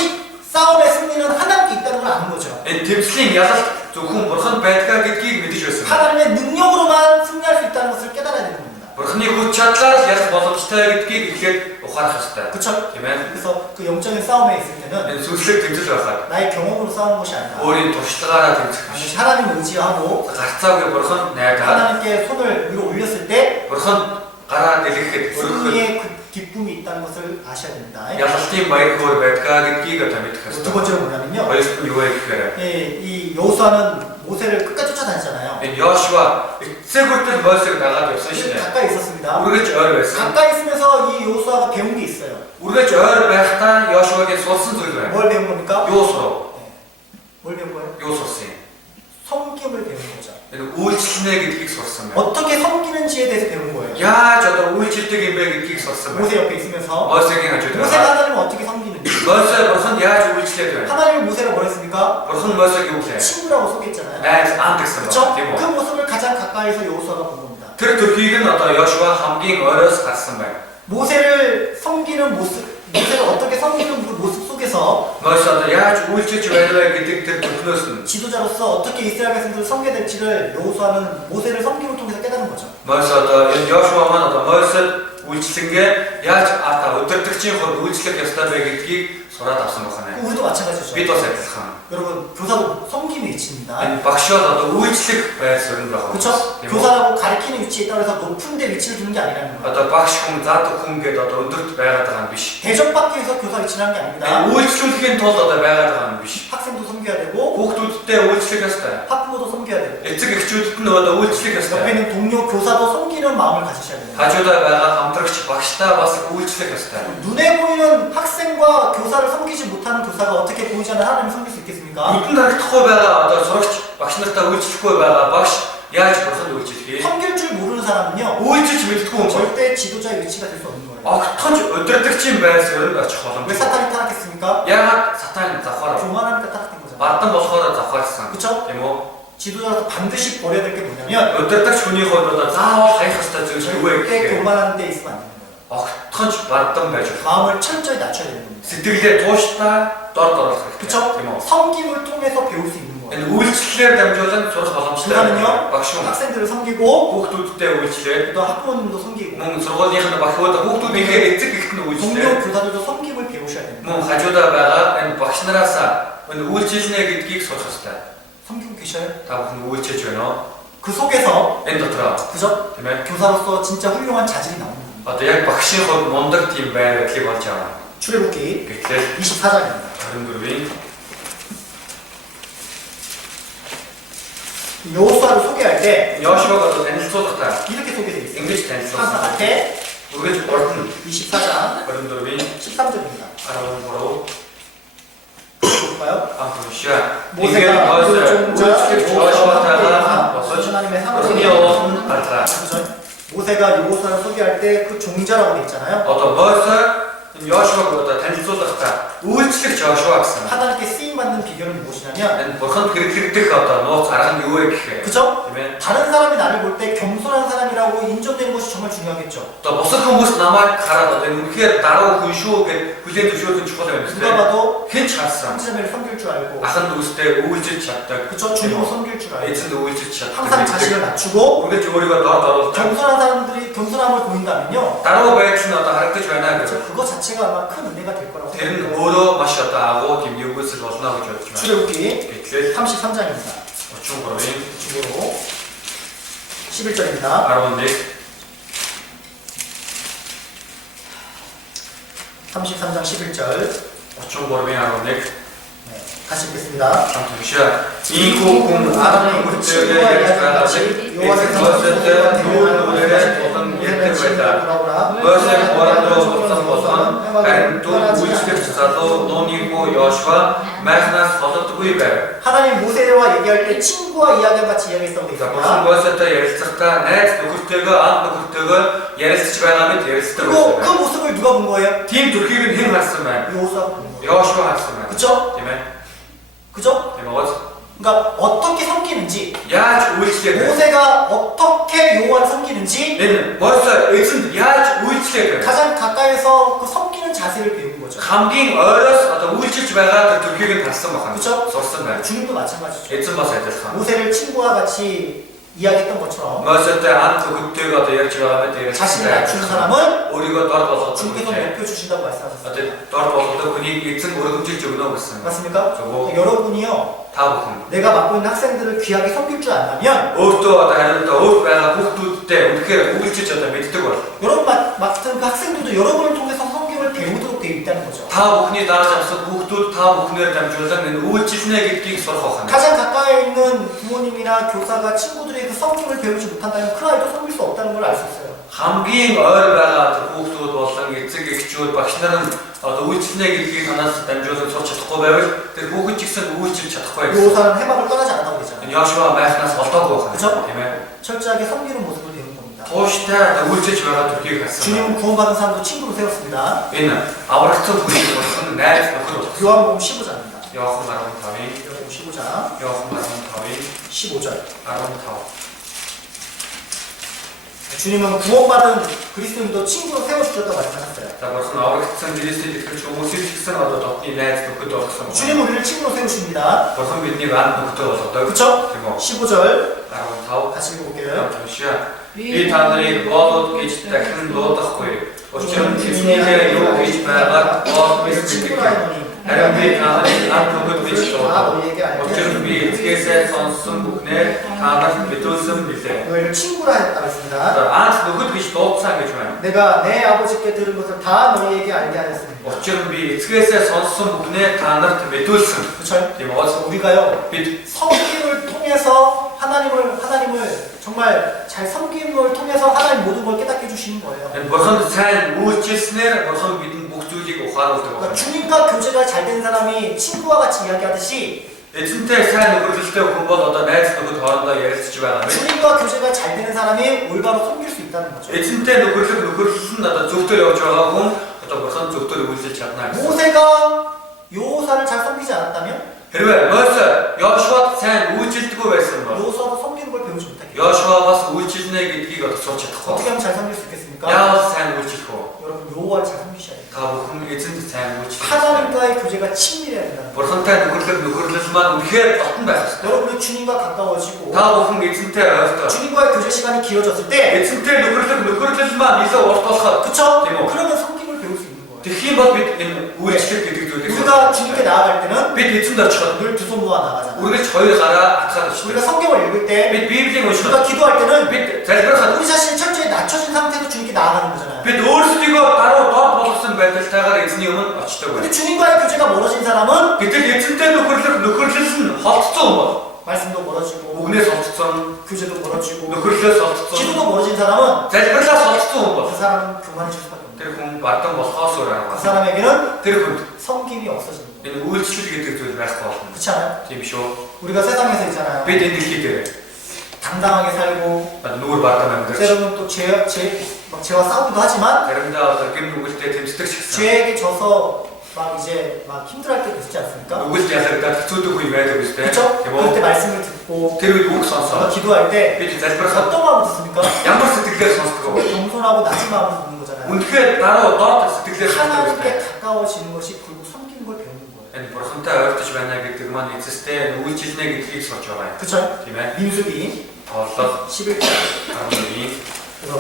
싸움의 승리는 하나님께 있다는 걸 아는 거죠. Энэ тэмцлийн ялалт зөвхөн бурхан байдгаа гэдгийг мэдэж байсан. 하나님의 능력으로만 승리할 수 있다는 것을 깨달아야 되는 겁니다. Бурханы хүч чадлаар л ялах боломжтой гэдгийг ихэд ухаарах ёстой. 그렇죠? Тийм ээ. 그래서 그 영적인 싸움에 있을 때는 Энэ сүнслэг тэмцэл байхад 나의 경험으로 싸우는 것이 아니라 өөрийн туршлагаараа тэмцэх биш. 반드시 하나님을 의지하고 Гарцаагүй бурхан найдаад 하나님께 손을 위로 올렸을 때 бурхан гараа дэлгэхэд өргөхөд 승리의 그 기쁨이 있다는 것을 아셔야 됩니다. ялалтын баяр хөөр байдгаа гэдгийг одоо мэдэх 두 ёстой. 번째로 뭐냐면요. хоёрт нь юу вэ гэхээр 예, 이 여호수아는 모세를 끝까지 쫓아다녔잖아요. энэ Йошуа эцэг хүртэл Мойсег дагаад явсан шнэ. 가까이 있었습니다. үргэлж ойр байсан. 가까이 있으면서 이 여호수아가 배운 게 있어요. үргэлж ойр байхдаа Йошуагийн сурсан зүйл байна. 뭘 배운 겁니까? Юу сурав? 뭘 배운 거예요? Юу сурсан юм? 섬김을 배운 거죠. Энэ үйлчлэнэ гэдгийг сурсан байна. 어떻게 섬기는지에 대해서 배운 거예요. Яаж одоо үйлчлдэг юм бэ гэдгийг сурсан байна. 모세 옆에 있으면서 Мойсегийн хажууд 모세가 байгаа. 하나님을 어떻게 섬기는지. Мойсе бурхан яаж үйлчлээд байна? 하나님이 모세를 뭐 했습니까? бурхан Мойсег юу гэлээ? 친구라고 소개했잖아요. Найз ам гэсэн 그렇죠? байна. Тийм 그 үү? 모습을 가장 가까이서 여호수아가 본 겁니다. Тэр төрхийг нь одоо Йошуа хамгийн ойроос харсан байна. 모세를 섬기는 모습, 모세를 어떻게 섬기는 그 모습 속에서 Мойсе одоо яаж үйлчилж байлаа гэдэг тэр төрхнөөс нь 지도자로서 어떻게 이스라엘 백성들을 섬겨야 될지를 여호수아는 모세를 섬김을 통해서 깨닫는 거죠. Мойсе одоо энэ Йошуа маань одоо Мойсед үйлчлэнгээ яаж ата өдөртөгчийн хувьд үйлчлэх ёстой вэ гэдгийг сураад авсан байна. 우리도 마찬가지죠. Бид бас адилхан. 여러분 교사도 섬김의 위치입니다. Энэ багшууд одоо үйлчлэх байр суурь байгаа. 그렇죠? 교사라고 가르치는 위치에 따라서 높은 데 위치를 두는 게 아니라는 거예요. Одоо багш хүн заадаг хүн гэдэг одоо өндөрт байгаад байгаа юм биш. 대접받기 위해서 교사 위치를 하는 게 아닙니다. Үйлчлүүлэхийн тулд одоо байгаад байгаа юм биш. 학생도 섬겨야 되고 Хүүхдүүдтэй үйлчлэх ёстой. 학부모도 섬겨야 되고 Эцэг эхчүүдэд нь одоо үйлчлэх ёстой. 옆에 있는 동료 교사도 섬기는 마음을 가지셔야 됩니다. Хажуудаа байгаа хамтрагч багштай бас үйлчлэх ёстой. 눈에 보이는 학생과 교사를 섬기지 못하는 교사가 어떻게 보이지 않는 하나님을 섬길 수 있겠습니까? Нүдэнд харагдахгүй байгаа одоо сурагч багш нартай үйлчлэхгүй байгаа багш яаж бурханд үйлчлэх вэ? 섬길 줄 모르는 사람은요 Үйлчлж мэддэггүй хүн 절대 지도자의 위치가 될 수 없는 거예요. огтхонч удирдагчийн байр суурьд очих 왜 боломжтой. 사탄이 타락했습니까? Яагаад сатан завхаар 교만하니까 타락된 거죠. бадан болохоор завхаарсан. 그렇죠? Тийм үү? 지도자로서 반드시 버려야 될 게 뭐냐면 Удирдагч хүний хувьд одоо заавал хаях ёстой зүйл юу вэ 절대 гэхээр 교만한 데 있으면 안 되는 거예요. огтхонч бадан байж болох. 마음을 철저히 낮춰야 되는 겁니다. Сэтгэлдээ тууштай дор дорох хэрэгтэй. 그렇죠? Тийм үү? 섬김을 통해서 배울 수 있는 거예요. Энэ үйлчлэлээр дамжуулан сурах боломжтой. 교사는요 багш хүн 학생들을 섬기고 хүүхдүүдтэй үйлчлээд 또 학부모님도 섬기고 мөн сургуулийн багшууд хүүхдүүдийнхээ эцэг эхтэн үйлчлээд 동료 교사들도 섬김을 배우셔야 됩니다. мөн хажуудаа байгаа энэ багш нараас энэ үйлчлэнэ гэдгийг сурах хэрэгтэй. 섬기고 계셔요? Та бүхэн үйлчилж байна уу? 그 속에서 Энэ дотроо 그죠? тийм ээ. 교사로서 진짜 훌륭한 자질이 나오는 겁니다. Одоо яг багшийн хувьд мундаг тийм байр байдлыг олж аваа. 출애굽기 Гэтэл 24장입니다. 24-ийн 여호수아를 소개할 때 Йошуаг одоо танилцуулахдаа 이렇게 소개되어 있어요. ингэж 항상 танилцуулсан. 앞에 Үргэлж урд нь 24장 24-ийн 13절입니다. 13 볼까요? амтушаа. 모세가 이게 그 무엇을 종자 үйлчлэх Йошу아타가 여호수아 하나님의 어린이 사랑을 온 알라. 모세가 여호수아를 소개할 때 그 종자라고 돼 있잖아요. Одоо Мосе Йошуаг одоо танилцуулахдаа үйлчлэх Йошуа гэсэн. 하나님께 쓰임 받는 비결은 무엇이냐면 Энэ бурханд хэрэглэгдэх одоо нууц арга нь юу вэ гэхээр 그죠? тийм ээ. 다른 사람이 나를 볼 때 겸손한 사람이라고 인정되는 것이 정말 중요하겠죠. Одоо бусад хүмүүс намайг хараад одоо энэ үнэхээр даруй хүн шүү гэж хүлээн зөвшөөрөх нь чухал юм 누가 байна. 봐도 Хэн ч харсан. 한자매를 섬길 줄 알고 Ахын дүүстэй үйлчилж чаддаг. 그죠? 주님을 섬길 줄 알고 эзэнд үйлчилж чаддаг. 항상 자신을 낮추고 үргэлж өөрийгөө дорд оруулдаг. 겸손한 사람들이 겸손함을 보인다면요 Даруй байдал нь одоо харагдаж байна гэж. 그거 자체가 아마 큰 은혜가 될 거라고 Тэр нь 생각해요. өөрөө маш одоо агуу тийм нэгүсэл болно гэж бодож байна. 출애굽기 Гэтэл 33장입니다. 33-ийн 중으로 11절입니다. 11 33장 11절 33-ийн 11 네, 같이 읽겠습니다. хамтгшаа ийхүү хүн Аароны хүртээгээ ярьж байгаа шиг эзэн Мосетэй нүүр нүрээрээ болон ярьдаг байлаа. Мосег бороо болсон болгон харин түн үйлчлэгч залуу нууны хүү Йошуа майхнаас холддоггүй байв. 하나님 모세와 얘기할 때 친구와 이야기와 같이 이야기했다고 되어 За бурхан 있습니다. Мосетэй ярилцахдаа найз нөхөртэйгээ анд нөхөртэйгээ ярилцж байгаа мэт ярилцдаг 그리고 그 байсан. 모습을 누가 본 거예요? Тийм төрхийг нь хэн харсан байна? 여호수아가 본 거예요. Йошуа харсан байна. 그쵸? Тийм ээ. 그죠? Тийм үү? 그러니까 어떻게 섬기는지 Яаж үйлчлэх вэ? 모세가 어떻게 여호와를 섬기는지 Энэ Мосе эзэнд яаж үйлчлэх вэ? 가장 가까이서 그 섬기는 자세를 배운 거죠. хамгийн ойроос одоо үйлчилж байгаа тэр төрхийг нь харсан байна. 그쵸? Сурсан байна. 주님도 마찬가지죠. эзэн бас адилхан. 모세를 친구와 같이 이야기했던 것처럼 Мосетэй анд нөхөртэйг одоо ярьж байгаа мэт ярьсан 자신을 낮춘 사람은 өөрийгөө дор болгох 주님께서 хүнтэй. 높여주신다고 말씀하셨어요. Одоо дор болгох хүнийг эзэн өргөмжилж өгнө гэсэн. 맞습니까? 저거 여러분이요 та бүхэн 내가 맡고 있는 학생들을 귀하게 섬길 줄 안다면 өөртөө одоо хариултаа өөрт байгаа хүүхдүүдтэй үнэхээр үйлчилж одоо мэддэг бол 여러분 맡은 그 학생들도 여러분을 통해서 성경을 배우도록 되어 있다는 거죠. та бүхний дааж авсан хүүхдүүд та бүхнээр дамжуулан энэ үйлчилнэ гэдгийг сурах байна. 가장 가까이 있는 부모님이나 교사가 친구들의 그 성경을 배우지 못한다면 그 아이도 섬길 수 없다는 걸 알 수 있어요. хамгийн ойр байгаа хүүхдүүд болон эцэг эхчүүд багш нар нь одоо үйлчлэнэ гэдгийг танаас дамжуулан сурч чадахгүй байвал тэр хүүхэд ч гэсэн үйлчилж чадахгүй байсан. 여호사는 해방을 떠나지 않았다고 그랬잖아요. Йошуа майхнаас олдоогүй байна. 그쵸? Тийм ээ. 철저하게 섬기는 모습을 배운 겁니다. Тууштай үйлчилж байгаа төрхийг харсан. 주님은 구원받은 사람도 친구로 세웠습니다. Энэ аврагцсан хүнийг болсон найз нөхөр болсон. 요한복음 15장입니다. Йохан 15-ийн 요한복음 15장 Йохан 15-ийн 15절 15. 주님은 구원받은 그리스도인도 친구로 세워주셨다고 말씀하셨어요. За бурхан аврагдсан Христэд итгэж хүмүүсийг ч гэсэн одоо дотны найз нөхөд болгосон. 주님은 우리를 친구로 세우십니다. Бурхан бидний анд нөхөд болгодог. 그쵸? Тийм үү? 15절 15. 같이 읽어볼게요. Уншаа. Би та нарыг боолууд гэж дахин дуудахгүй. Учир нь тэднийхээ юу гэж байгааг боол 우리를 биш 친구라 гэдэг. 하노니 Харин би таныг ам төгөд биш 다 доо. 너희에게 알게 Учир нь би эцгээсээ сонссон бүхнээ танарт мэдүүлсэн билээ. 너희를 친구라 했다고 했습니다. Анх нөхөд биш дуудсан гэж байна. 내가 내 아버지께 들은 것을 다 너희에게 알게 하였습니다. Учир нь би эцгээсээ сонссон бүхнээ танарт мэдүүлсэн. 그렇죠? Тийм ууз 우리가요 бид 섬김을 통해서 하나님을 정말 잘 섬김을 통해서 하나님 모든 걸 깨닫게 해주시는 거예요. энэ бурханд сайн үйлчилснээр бурхан бидэнд бүх зүйлийг ухааруулдаг 그러니까 байна. 주님과 교제가 잘 된 사람이 친구와 같이 이야기하듯이 Эзэнтэй сайн нөхөрлөлтэй хүн бол одоо найз нөхөд хоорондоо ярилцж байгаа юм. 주님과 교제가 잘 되는 사람이 올바로 섬길 수 있다는 거죠. Эзэнтэй нөхөрлөл нь одоо зөвдөр явж байгаа хүн одоо бурхан зөвдөр үйлчилж чадна гэсэн. 모세가 요호사를 잘 섬기지 않았다면 Хэрвээ Мосе Йошуад сайн үйлчилдэггүй байсан бол 요호사도 섬기는 걸 배우지 못하겠죠. Йошуа бас үйлчилнэ гэдгийг одоо сурч чадахгүй. 어떻게 하면 잘 섬길 수 있겠습니까? Яавал сайн үйлчлэх вэ? 여러분 요호와를 잘 섬기셔야 돼요. Та бүхэн эзэнд сайн үйлчлэх. 하나님과의 교제가 친밀해야 된다는 거예요. Бурхантай нөхөрлөл маань үнэхээр дотн байх хэрэгтэй. 여러분은 주님과 가까워지고 Та бүхэн эзэнтэй ойртоо. 주님과의 교제 시간이 길어졌을 때 Эзэнтэй нөхөрлөл маань илүү урт болоход 그쵸? тийм үү? 그러면 섬김을 배울 수 있는 거예요. Тэгхийн бол бид энэ үйлчлэх гэдэг зүйлийг 우리가 주님께 나아갈 때는 бид эзэнд очиход 늘 두 손 모아 나가잖아요. үргэлж хоёр гараа атгаад 우리가 очдог. 성경을 읽을 때 Бид Библийн уншихад 우리가 기도할 때는 бид залбирахад 우리 자신을 철저히 낮춰진 상태에서 주님께 나아가는 거잖아요. бид өөрсдийгөө гаруй доод болгосон байдалтайгаар эзний өмнө очдог 근데 байна. 주님과의 교제가 멀어진 사람은 Гэтэл эзэнтэй нөхөрлөл нь холдсон хүн бол 말씀도 멀어지고 үгнээс холдсон, 교제도 멀어지고 нөхөрлөөс холдсон, 기도도 멀어진 사람은 залбирлаас холдсон хүн бол 그 사람은 교만해질 수밖에 없는 тэр хүн бадан болохоос өөр 거예요. 그 арга. 사람에게는 Тэр хүнд 섬김이 없어지는 거예요. энэ үйлчлэл гэдэг зүйл байхгүй болно. 그렇지 않아요? Тийм шүү. 우리가 세상에서 있잖아요. Бид энэ дэлхий дээр 당당하게 살고 нүүр бадан амьдарч 때로는 또 죄와 싸우기도 하지만 заримдаа одоо гин нүгэлтэй тэмцдэг ч гэсэн 죄에게 져서 막 이제 막 힘들할 때도 있지 않습니까? нүгэлж яхагдаад хэцүүдэг үе байдаг үстэй. 그렇죠? Тийм 그때 үү? 말씀을 듣고 Тэр үед үг 우리가 сонсоод 기도할 때 бид залбирахад 어떤 마음으로 듣습니까? ямар сэтгэлээр сонсдог вэ? 겸손하고 낮은 마음으로 듣는 거잖아요. Үнэхээр дараа доод сэтгэлээр сонсдог 하나님께 үстэй. 가까워지는 것이 결국 섬기는 걸 배우는 거예요. Энэ бурхантай ойртож байна гэдэг маань эцэстэй үйлчилнэ гэдгийг сурч байгаа юм. 그렇죠? Тийм ээ. 민수기 Тооллол 11장. 11. 그래서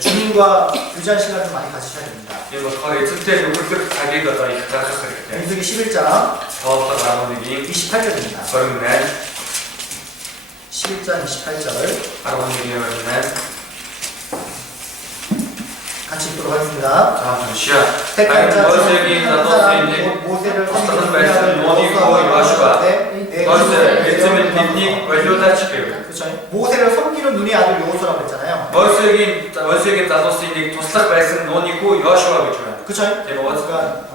주님과 교제한 시간을 좀 많이 가지셔야 됩니다. Энэ болохоор эцэстэй нөхөрлөх цагийг одоо их зарах хэрэгтэй. 민수기 11장 Тооллол 11-ийн 28절입니다. 28, 11장 28절 11-ийн 28. 같이 읽도록 하겠습니다. 자, 잠시야. 택한 자 모세에게 나눠진 모세를 어떤 말씀 모니고 요시와 모세 에즈민 빈닉 완료다치게 그렇죠. 모세를 섬기는 눈의 아들 요호수라고 했잖아요. 모세에게 나눠진 도slag 말씀 모니고 요시와 гэж байна. 그렇죠. Тийм үү? 그러니까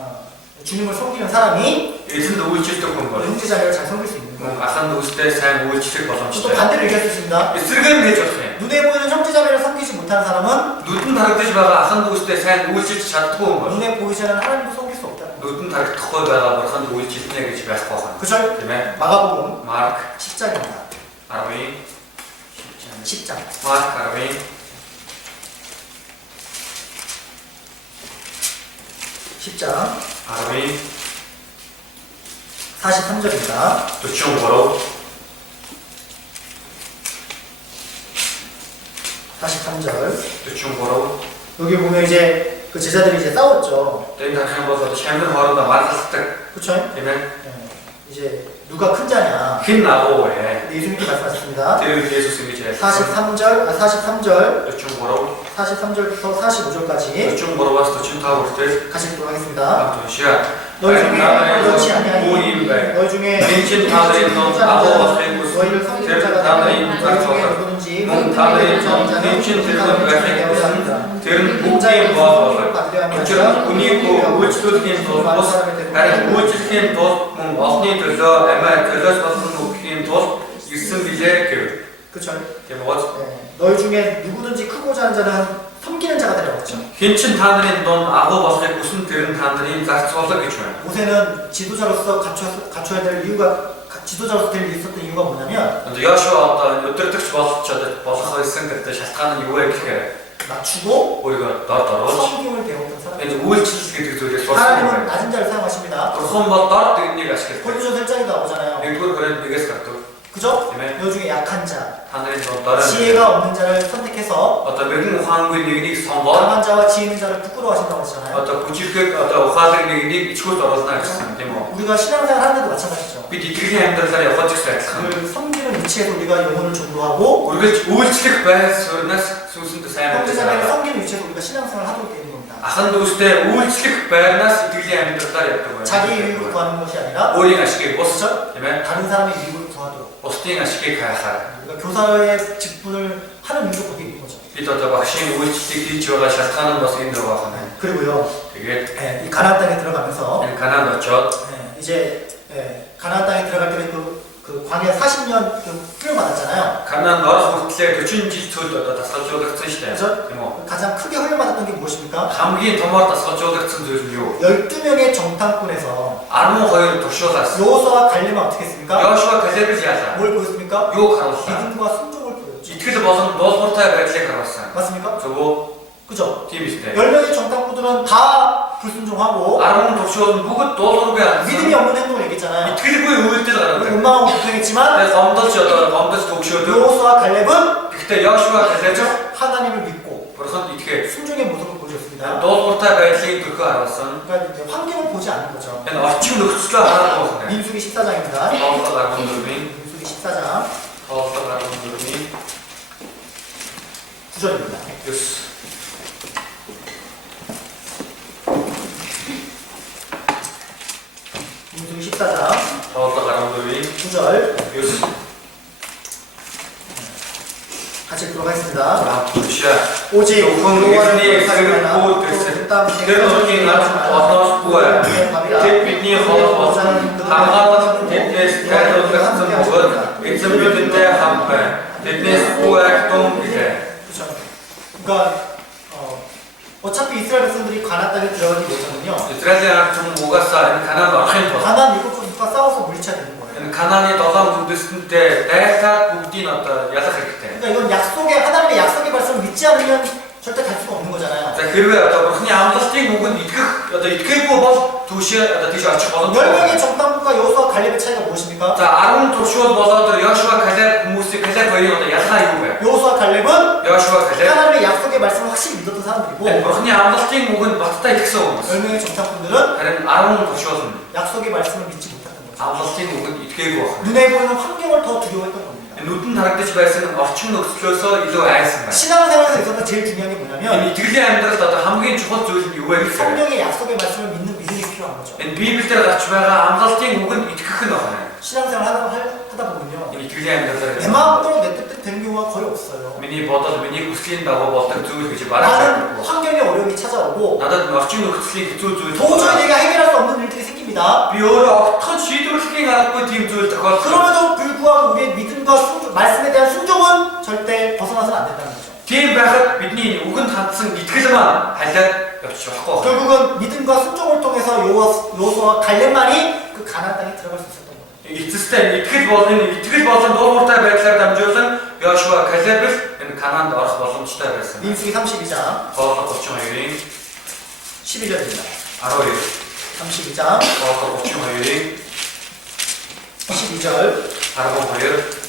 주님을 섬기는 사람이 эзэнд үйлчлдэг хүн бол 형제자매를 잘 섬길 수 있는 거예요. аханд үстэй сайн үйлчлэх 또 боломжтой. 반대로 얘기할 수 있습니다. эсрэгээр нь хийж болох юм. 눈에 보이는 형제자매를 섬기지 못하는 사람은 Нүдэнд харагдаж байгаа аханд үстэй сайн үйлчлж чаддгүй хүн бол 눈에 보이지 않는 하나님도 섬길 수 없다는 거예요. нүдэнд харагдахгүй байгаа бурханд үйлчлэнэ гэж байхгүй байна. 그렇죠. Тийм ээ. 마가복음 Марк 10장입니다. 10. 10장. Марк 10. 10장 10. 43절입니다. 43. 43절. 43. 여기 보면 이제 그 제자들이 이제 싸웠죠. энэ дахин бол шамир хоорондоо маргалдаг. 그렇죠? Тийм ээ. 이제 누가 큰 자냐. Хэн агуу вэ? 예수님께 말씀하셨습니다. Тэр Есүс ингэж ярьсан. 43절 43. 43절부터 45절까지 43-аас 45 хүртэл 같이 읽도록 하겠습니다. хамт уншия. 너희 중에 그렇지 Үгүй юм 아니하니 байна. 너희 중에 Энд чинь та нарын ном агуу болохыг хүс. 너희를 섬기는 Тэр 자가 та 되면 нарын 너희 цаг 중에 цогцол. 누구든지 Мөн та нарын ном энд чинь тэр ном байхыг хүсэн. Тэр нь бүгдийн бол учир нь үнийг үйлчлүүлэхийн тулд бус харин үйлчлэхийн тулд мөн олонний төлөө амиа төлөөс болсон өгөхийн тулд ирсэн билээ гэв. 그렇죠? Тийм үү? 너희 중에 누구든지 크고자 하는 자는 섬기는 자가 되라고 했죠. Хэн чин та нарын донд агуу болохыг хүсэн тэр нь та нарын зарцуулга гэж байна. 모세는 지도자로서 갖춰야 될 이유가 지도자로서 될 있었던 이유가 뭐냐면 근데 Йошуа одоо өдөртөгч болох байсан гэдэг шалтгаан нь юу вэ гэхээр 낮추고 өөрийгөө доод оруулж 섬김을 배웠던 사람. энэ үйлчлэл гэдэг зүйлээс сурсан 하나님은 юм. 낮은 자를 사용하십니다. Бурхан бол доод дэгнийг ашигладаг. 골로새 1장에도 나오잖아요. 1-р Коринт 1-ээс гардаг. 그죠? Amen. 여 중에 약한 자, 하늘에서 다른 지혜가 없는 자를 선택해서 어떤 외국 ухаангүй нэгнийг сонгоод 강한 자와 지혜 있는 자를 부끄러워하신다고 하잖아요. одоо бүжиглэг одоо ухаалаг нэгнийг ичгүүл оруулна гэсэн тийм үү? 우리가 신앙생활 하는 데도 마찬가지죠. Бид итгэлийн амьдралаар явж байгаа адилхан. 늘 섬기는 위치에서 우리가 영혼을 종로하고 Үргэлж үйлчлэх байр суурнаас сүнсэнд сайн 형제자매를 амьдарч 섬기는 위치에서 우리가 신앙생활을 하도록 되는 겁니다. ахын дүүстэй үйлчлэх байрнаас итгэлийн амьдралаар явдаг байна. 자기 유익을 구하는 것이 아니라 өөрийн ашигыг бус тийм ээ? 다른 사람의 유익을 구하도록. бусдын ашигыг хайхаар 그러니까 교사의 직분을 하는 이유가 거기 있는 거죠. бид одоо багшийн үйлчлэлийг хийж байгаа шалтгаан нь бас энэ рүү байна. 그리고요, Тэгээд 이 가나안 땅에 들어가면서 энэ Канаанд очоод 이제 가나안 땅에 들어갈 때 그 광야 40년 훈련 받았잖아요. Канаанд орох хүртлээр 40 жил цөлд одоо дасгалжуулагдсан шүү дээ. 그죠? Тийм үү? 가장 크게 훈련 받았던 게 무엇입니까? хамгийн томоор дасгалжуулагдсан зүйл нь юу? 12명의 정탐꾼에서 12 туршуулаас 여호수아와 갈렙은 어떻게 했습니까? Йошуа Калебыг яалаа. 뭘 보였습니까? Юу харууллаа? 믿음과 순종을 보였죠. Итгэл болон дуулууртай байдлыг харуулсан. 맞습니까? зөв үү? 그죠? Тийм үстэй. 10명의 정탐꾼들은 다 불순종하고 10 туршуул нь бүгд дуулуургүй 믿음이 алдсан. 없는 행동을 얘기했잖아요. Итгэлгүй үйлдэл гаргадаг. 원망하고 불평했지만 Тэгээд гомдолж одоо гомдолж төгшөөд 여호수아와 갈렙은 гэхдээ Йошуа Калеб 하나님을 믿고 бурханд итгээд 순종의 모습을 보여줬습니다. дуулууртай байдлыг төрхөө харуулсан. 그러니까 이제 환경을 보지 않는 거죠. Энэ орчин нөхцөлөө хараад байна. 민수기 14장입니다. Хооллог 14-ийн 민수기 14장 Хооллог 14-ийн 9절입니다. 9. 민수기 14장 Хооллог 14-ийн 9절 9. 같이 들어가겠습니다. Авчаа. 오직 зөвхөн эзний эсрэг бүү төсөл. Тэр нургийн ард одоосгүй. Тэд бидний хоол болсон хамгаалах тэднээс тайлбарлагдсан бөгөөд эзэн бидэнтэй хамт байна. Тэднээс бүү актум гэлээ. 그렇죠. 그러니까 어차피 이스라엘 백성들이 가나안 땅에 들어가기 위해서는요. Израилийн ард түмэн угаасаа энэ Канаанд орохын тулд 가나안 일곱 족속과 싸워서 물리쳐야 되는 거예요. энэ Канааны 7 үндэстэнтэй дайртаад бүгдийг одоо ялах хэрэгтэй. 그러니까 이건 하나님의 약속의 말씀을 믿지 않으면 절대 갈 수가 없는 거잖아요. За хэрвээ одоо бурхны амлалтын үгэнд итгээгүй бол түүшээ одоо тийш очих боломжтой. 10명의 정탐꾼과 여호수아와 갈렙의 차이가 무엇입니까? За 10 туршуул болоод Йошуа Калеб хүмүүсийг Калеб хоёрын одоо ялгаа юу вэ? 여호수아 갈렙은 Йошуа Калеб 하나님의 약속의 말씀을 확실히 믿었던 사람들이고 бурхны амлалтын үгэнд баттай итгэсэн хүмүүс. 10명의 정탐꾼들은 харин 10 туршуул нь 약속의 말씀을 믿지 못했던 거죠. амлалтын үгэнд итгээгүй байна. 눈에 보이는 환경을 더 두려워했던 겁니다. Нүдэнд харагдаж байсан орчин нөхцлөөсөө илүү айсан байна. 신앙생활에서 있어서 제일 중요한 게 Энэ 뭐냐면 итгэлийн амьдралд одоо хамгийн чухал зүйл нь юу вэ гэхээр 성경의 약속의 말씀을 믿는 믿음이 필요한 거죠. энэ Библиэлд гарч байгаа амлалтын үгэнд итгэх нь байна. 신앙생활 하다 보면요. Энэ итгэлийн амьдралаар 내 마음대로 내 뜻대로 되는 경우가 거의 없어요. миний бодол, миний хүслийн дагуу болдог зүйл гэж бараад 나는 환경의 어려움이 찾아오고 надад орчин нөхцөлийн хэцүү зүйл 도저히 내가 해결할 수 없는 일들이 생깁니다. би өөрөө огтхон шийдвэрлэхийн аргагүй тийм зүйл тохиолдсон. 그럼에도 불구하고 우리의 믿음과 말씀에 대한 순종은 절대 벗어나서는 안 된다는 거죠. Тийм байхад бидний үгэнд хандсан итгэл маань халиад явчих واخгүй. 결국은 믿음과 순종을 통해서 여호수아와 갈렙만이 그 가나안 땅에 들어갈 수 있었던 거예요. Эцэстээ итгэл болон дуулууртай байдлаар дамжуулан Йошуа Калеб энэ Канаанд орох боломжтой байсан. 민수기 32장 Хооллог 32-ийн 12절입니다. 12. 32장 Хооллог 32-ийн 12절 12.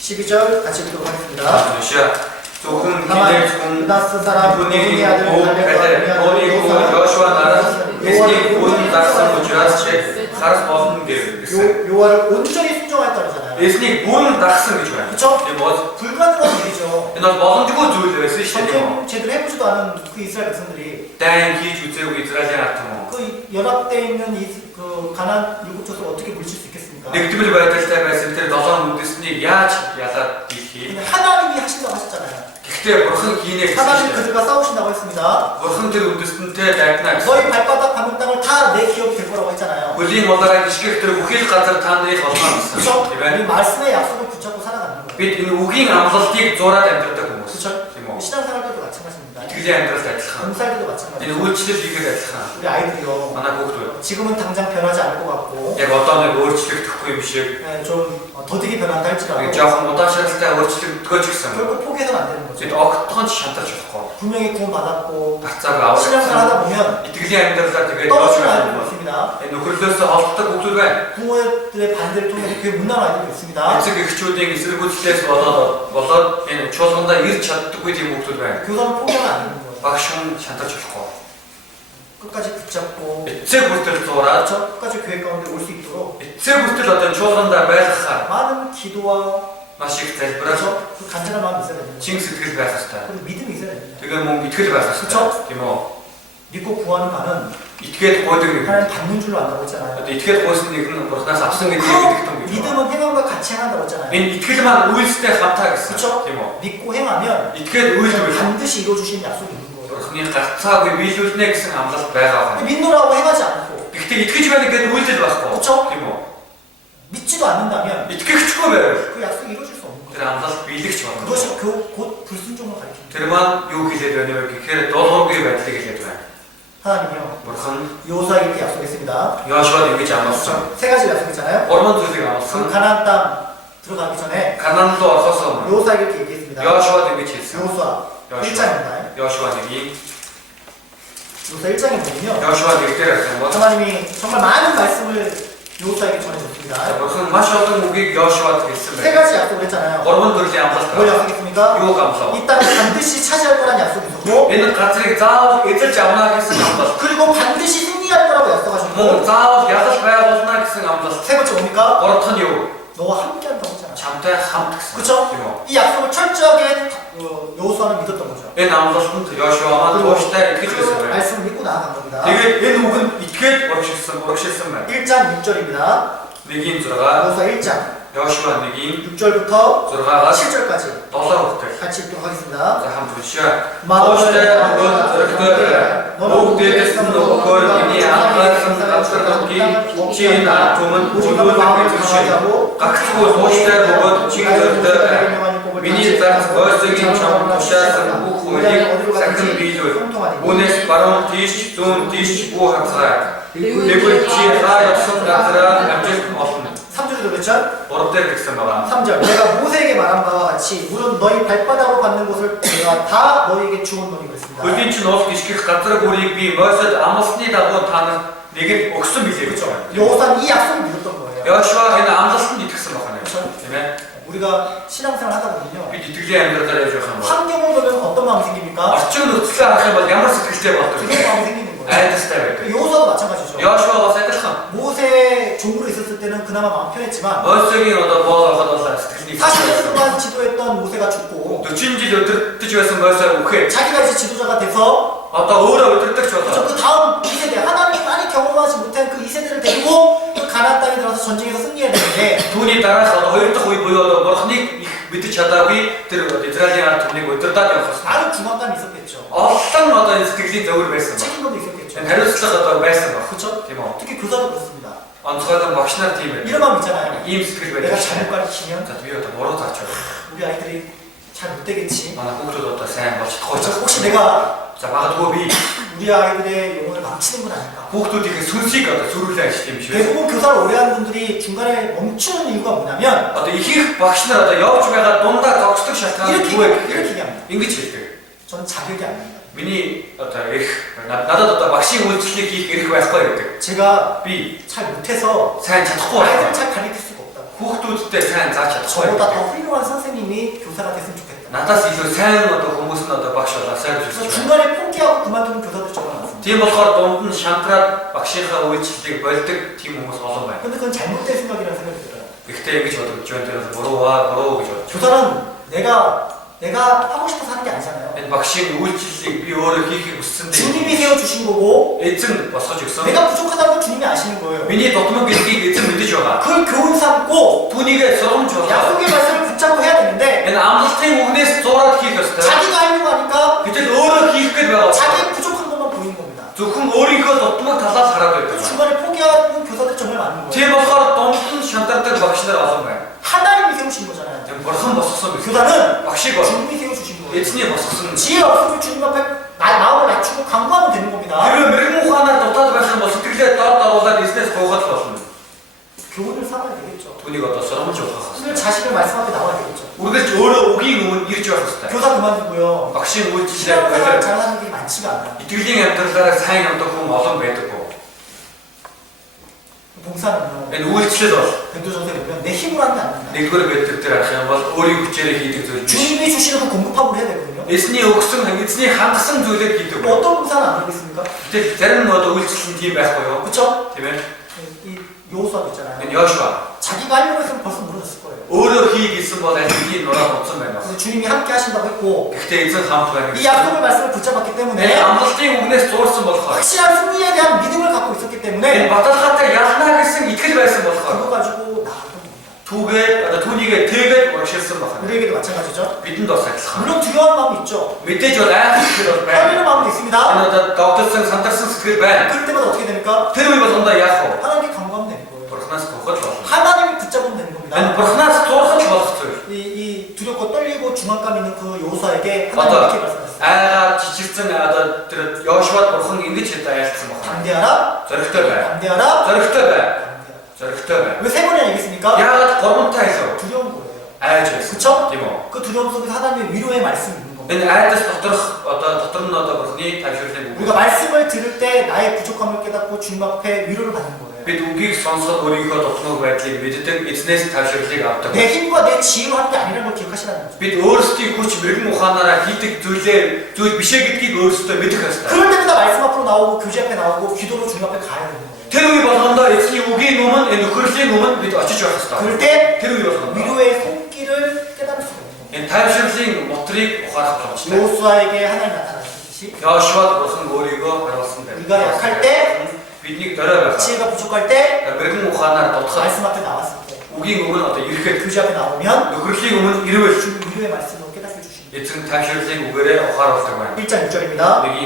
12절 같이 읽도록 하겠습니다. Жишээ зөвхөн 다만 хинээс хүн 유다스 사람 түүний 누니 아들 хүү Калеб өөрийн хүү Йошуа нараас эснийг хүн дагсан учраас чи харс болно гэсэн. 요하를 온전히 순종하였다 그러잖아요. Эснийг бүрэн дагсан гэж байна. 그렇죠? Тийм бол 불가능한 일이죠. энэ бол боломжгүй зүйл байсан шүү дээ. 전쟁 제대로 해보지도 않은 그 이스라엘 백성들이 Дайн хийж үзээгүй Израилийн ард түмэн. 그 연합되어 있는 그 가나안 일곱 족속을 어떻게 물칠 수 있겠습니까? Нэгдмэл байдалтай байсан тэр 7 үндэснийг яаж ялаад дийлхий. 근데 하나님이 하신다고 하셨잖아요. Гэхдээ бурхан хийнэ гэсэн 하나님 чинь. 그들과 싸우신다고 했습니다. Бурхан тэр үндэстэнтэй дайгнаа гэсэн. 너희 발바닥 밟는 땅을 다 내 기업이 될 거라고 했잖아요. Хөлийн улаараа гიშгэх тэр бүхэл газар та нарын болно гэсэн. 그렇죠? Тийм 이 ээ. 말씀의 약속을 붙잡고 살아가는 거예요. Бид энэ үгийн амлалтыг зураад амьдардаг хүмүүс. 그렇죠? Тийм үү? 신앙생활 때도 마찬가지입니다. Итгэлийн амьдралд адилхан. 봉사할 때도 Энэ 마찬가지예요. үйлчлэл хийгээд адилхан. 우리 아이들이요. Манай хүүхдүүд 지금은 당장 변하지 않을 것 같고 яг одоо нэг өөрчлөгдөхгүй юм шиг 좀 더디게 변한다 нэг 할지라도 жоохон удаашралтай өөрчлөгдгөөч гэсэн. 결국 포기해서는 안 되는 거죠. Бид огтхон бурхан ч шантарч болохгүй. 분명히 구원받았고 Гацааг 신앙생활 하다 аваад 보면 итгэлийн амьдралаа тэгээд 떨어지는 явж 아이들도 байгаа. 있습니다. Нөхөрлөөс холддог хүмүүс байна. 부모들의 반대를 통해서 교회 문 나간 아이들도 있습니다. Эцэг эхчүүдийн эсэргүүцлээс болоод энэ чуулгандаа ирж чаддаггүй тийм хүмүүс байна. 교사는 포기하면 안 되는 거예요. Багш хүн шантарч болохгүй. 끝까지 붙잡고 Эцэг хүртэл зураад 끝까지 교회 가운데 올 수 있도록 эцэг хүртэл одоо чуулгандаа байлгахаар 많은 기도와 маш их залбираад 그 간절한 마음이 있어야 됩니다. чин сэтгэл байх хэрэгтэй. 그리고 믿음이 있어야 됩니다. Тэгээ мөн итгэл байх хэрэгтэй. Тийм үү? 믿고 구하는 바는 Итгээд гойдог нэг. 하나님 받는 줄로 안다고 했잖아요. Одоо итгээд гойсон нэг нь бурхнаас авсан гэдэг 그 юм гэдэг. 믿음은 행함과 같이 행한다고 했잖아요. Энэ итгэл маань үйлстэй хамтаа гэсэн. 그렇죠? Тийм үү? 믿고 행하면 Итгээд үйлдвэл 반드시 이루어주시는 약속이 있는 거예요. бурхны гарцаагүй биелүүлнэ гэсэн амлалт байгаа. 믿노라고 행하지 않고 Гэхдээ итгэж байна гэдэг үйлдэл байхгүй. 그렇죠? Тийм үү? 믿지도 않는다면 Итгэгчгүй байвал 그 약속이 이루어질 수 없는 거예요. тэр амлалт биелэгч болно. 그것이 곧 불순종을 가리킵니다. Тэр маань юу хэлээд байна вэ гэхээр долгоогүй байдлыг хэлээд байна. 하나님이요. Бурхан 여호수아에게 이렇게 약속했습니다. Йошуад ингэж амласан. 세 가지 약속했잖아요. Гурван зүйлийг 그 амласан. 가나안 땅 들어가기 전에 Канаан руу орохоос өмнө 여호수아에게 이렇게 얘기했습니다. Йошуад ингэж хэлсэн. 여호수아 1장입니다. Йошуа 1-ийн 여호수아 1장에 보면요. Йошуа 1-ээр хэлсэн бол 하나님이 정말 많은 말씀을 여호수아에게 전해줬습니다. Бурхан маш олон үгийг Йошуад хэлсэн 세 байна. 가지 약속을 했잖아요. Гурван төрлийн амлалт 뭘 байна. 약속했습니까? Юу амлав? 이 땅을 반드시 차지할 거란 약속이 있었고 Энэ газрыг заавал эзэлж авна гэсэн амлалт. 그리고 반드시 승리할 거라고 Мөн 약속하셨고 заавал ялах байгуулна гэсэн амлалт. 세 번째 뭡니까? Гурав дахь нь юу? 너와 함께 한다고 했잖아요. Чамтай хамт гэсэн. 그렇죠? Тийм үү? 이 약속을 철저하게 여호수아는 믿었던 거죠. Энэ амлалтанд Йошуа маань тууштай итгэж байсан 그 байна. 말씀을 믿고 나아간 겁니다. Тэгээд энэ үг нь итгээд урагшилсан байна. 1장 6절입니다. 1-ийн 6, 여호수아 1장 Йошуа 1-ийн 6절부터 6-аас 7절까지 7 хүртэл. 같이 읽도록 하겠습니다. За хамт уншаа. Тууштай өгөөд зөрөгтэй бүгдээс нь өгөхөөр миний анхаарсан газар нутгийг чи наад түмэн бүжүүлэх гэж гагцгүй тууштай өгөөд чи зөрөгтэй. Миний зарц гойсогийн чам тушаасан бүх хүнийг сахин биелүүл. Үүнээс баруун тийш зүүн тийш бүх хацгаа. Тэгвэл чи хаа явсан газараа амжилт олно. 3절도 그렇죠? 3 дээр гэсэн байгаа. 3절 내가 모세에게 말한 바와 같이 물은 너희 발바닥으로 받는 곳을 내가 다 너희에게 주었노니 그랬습니다. Хөдийн чинь уус гიშгэх газар бүрийг би Мосед амласны дагуу та нар нэгэд өгсөн билээ гэж байна. 여호수아는 이 약속을 믿었던 거예요. Йошуа энэ амлалтанд итгэсэн байна. 그렇죠? Тийм ээ. 우리가 신앙생활 하다 보면요. Бид итгэлийн амьдралаар явж байгаа юм байна. 환경을 보면 어떤 마음이 생깁니까? Орчин нөхцөлөө харах юм бол ямар сэтгэлтэй болдог 그런 вэ? 마음이 생기는 거예요. Айдастай байдаг. 여호수아도 마찬가지죠. Йошуа бас адилхан. 모세 종으로 있었을 때는 그나마 마음 편했지만 Мосегийн одоо боол байхад бол сэтгэлний 40년 동안 지도했던 모세가 죽고 40 жил өдөртөж байсан Мосе үхээ. 자기가 이제 지도자가 돼서 Одоо өөрөө өдөртөгч 그렇죠? болоо. 그 다음 2세대 하나님 많이 경험하지 못한 그 2세대를 데리고 그 가나안 땅에 들어가서 전쟁에서 승리해야 되는데 Түүний дараах одоо хоёр дахь үе буюу одоо бурхныг их мэдэж чадаагүй тэр Израилийн ард түмнийг өдөртөөд явах гэсэн. 많은 중압감이 있었겠죠. Олон одоо энэ сэтгэлийн зөвөр байсан ба. 책임감도 있었겠죠. Энэ хариуцлага одоо байсан ба. 그렇죠? Тийм үү? 특히 교사도 그렇습니다. Онцгойдон багш нар тийм ээ. 이런 마음 있잖아요. Ийм сэтгэл 내가 байдаг. 잘못 가르치면 За би одоо буруу заач байна. 우리 아이들이 잘 못 되겠지. Манай хүүхдүүд одоо сайн болж 그렇죠? чадахгүй. 혹시 내가 За магадгүй би 우리 아이들의 영혼을 망치는 건 아닐까? хүүхдүүдийн сүнсийг одоо зөрүүлээ ажиж юм шиг. 대부분 교사를 오래 하는 분들이 중간에 멈추는 이유가 뭐냐면 Одоо ихэнх багш нар одоо явж байгаа дундаа зогсдог шалтгаан 이렇게 юу вэ 이렇게 гэхээр 얘기합니다. ингэж хэлдэг. 저는 자격이 아닙니다. Миний одоо эрх надад одоо багшийн үйлчлэлийг хийх эрх байхгүй гэдэг. 제가 Би 잘 못해서 сайн чадахгүй 아이들을 байна. 잘 가르칠 수가 없다고. хүүхдүүдтэй сайн зааж чадахгүй 저보다 байна. 더 훌륭한 선생님이 교사가 됐으면 좋겠다. Надаас илүү сайн одоо хүмүүс нь одоо багш болоо сайн 그래서 гэж байна. 중간에 포기하고 그만두는 교사들이 정말 많습니다. Тийм болохоор дунд нь шантраад багшийнхаа үйлчлэлийг болдог тийм хүмүүс олон байна. 근데 그건 잘못된 생각이라는 생각이 들어요. Гэхдээ ингэж бодож байна тэрээс буруу гэж бодож. 교사는 내가 하고 싶어서 하는 게 아니잖아요. Энэ багшийн үйлчлэлийг би өөрөө хийхийг хүссэндээ 주님이 세워주신 거고 эзэн босгож өгсөн. 내가 부족하다는 걸 주님이 아시는 거예요. Миний дутмаг гэдгийг эзэн мэдэж байгаа. 그걸 교훈 삼고 Түүнийг сургамж болгоо. 약속의 말씀을 붙잡고 해야 되는데 Энэ амлалтын үгнээс зураад хийх ёстой. 자기가 하려고 하니까 Гэтэл өөрөө хийх гээд байгаа. 자기의 부족한 것만 보이는 겁니다. Зөвхөн өөрийнхөө дутмаг талаас хараад байдаг. 중간에 포기하는 교사들이 정말 많은 거예요. Тийм болохоор дунд нь шантардаг багш нар олон байна. 하나님이 세우신 거잖아요. Тийм бурхан босгосон биш. 교사는 Багшийг бол 주님이 세워주신 거예요. эзний босгосон. 지혜 없으면 주님 앞에 마음을 낮추고 간구하면 되는 겁니다. Хэрвээ мэрэгэн ухаанаар дутаад байх юм бол сэтгэлээ дор даруулаад эзнээс гоохот болно. 교훈을 삼아야 되겠죠. түүнийг одоо соромж явах 오늘 хэрэгтэй. 자신의 말씀 앞에 나와야 되겠죠. Үргэлж өөрөө үгийг өмнө ирж байх хэрэгтэй. 교사 그만두고요. Багшийн үйлчлэлээр 신앙생활 болоод 잘하는 게 많지가 않아요. итгэлийн амьдралаараа сайн явдаг хүн олон байдаггүй. 봉사는요. Энэ үйлчлэл бол ben도전서에 보면 내 힘으로 하는 게 아닙니다. нэгдүгээр Петр дээр харах юм бол өөрийн хүчээр хийдэг зүйл биш. 주님이 주시는 그 공급함을 해야 되거든요. Эзний өгсөн, эзний хангасан зүйлээр хийдэг. 뭐 어떤 봉사는 안 그러겠습니까? Гэтэл зарим нь одоо үйлчлэл нь тийм байхгүй юу? 그렇죠? Тийм ээ. 이 요호수아 있잖아요. Энэ Йошуа 자기가 하려고 했으면 벌써 무너졌을 거예요. өөрөө хийх гэсэн бол аль нураа утсан байна. 근데 주님이 함께 하신다고 했고 Гэхдээ эзэн хамт байна. 이 약속의 말씀을 붙잡았기 Энэ 때문에 амлалтын үгнээс зуурсан болохоор 확실한 승리에 대한 믿음을 갖고 있었기 энэ 때문에 баталгаатай ялнаа гэсэн итгэл байсан болохоор 그거 가지고 나왔던 겁니다. түүнийгээ тэгээд урагшилсан байна. 우리에게도 마찬가지죠. Бидэнд бас адилхан. 물론 두려운 마음이 있죠. Мэдээж бол айх сэтгэл бол байна. 떨리는 마음도 있습니다. Энэ одоо догдсон, сандарсан сэтгэл байна. 그럴 때마다 어떻게 됩니까? Тэр үе болгондоо яах вэ? 하나님께 간구하면 되는 거예요. Бурханаас тохиол болно. 하나님을 붙잡으면 되는 Энэ 겁니다. Бурханаас зурхал болох зүйл. 이 두렵고 떨리고 중압감 있는 그 요호수아에게 하나님 Одоо 이렇게 말씀하셨어요. айгаа жижигсэн одоо тэр Йошуад Бурхан ингэж айлцсан байна. 담대하라, Зоригтой бай. 담대하라, Зоригтой бай. 담대하라. Зоригтой бай. 왜 세 번이나 얘기했습니까? Яагаад гурамтай хэлв? 두려운 거예요. Айж байсан. 그쵸? Тийм үү? 그 두려움 속에 하나님의 위로의 말씀이 있는 겁니다. Энэ айдас дотор нь одоо Бурханы тавширлыг 우리가 말씀을 들을 때 나의 부족함을 깨닫고 주님 앞에 위로를 받는 거예요. бид үгийг сонсоод өөрийнхөө дотноо байдлыг мэддэг, эзнээс тавширлыг авдаг. 내 힘과 내 지혜로 하는 게 아니라는 걸 기억하시라는 거죠. Бид өөрсдийн хүч мэрэгэн ухаанаараа хийдэг зүйл биш гэдгийг өөрсдөө мэдэх хэрэгтэй. 그럴 때마다 말씀 앞으로 나오고 교제 앞에 나오고 기도로 주님 앞에 가야 되는 거예요. Тэр үе болгондоо эзний үгийн өмнө, энэ нөхөрлийн өмнө бид очиж байх хэрэгтэй. 그럴 때 Тэр үе болгондоо 위로의 손길을 깨달을 수가 있는 거예요. энэ тавширлын мотрыг ухаарах боломжтой. 요호수아에게 하나님 나타나셨듯이 Йошуад Бурхан өөрийгөө харуулсан байна. 우리가 약할 때, бидний дөрөө байх. 지혜가 부족할 때, мэрэгэн ухаанаар дутхад 말씀 앞에 나왔을 때, үгийн өмнө одоо ирэхэд 교제 앞에 나오면 нөхөрлийн өмнө ирвэл 주님 위로의 말씀으로 깨닫게 주십니다. эзэн тавширлыг үгээрээ ухааруулдаг байна. 1장 6절입니다.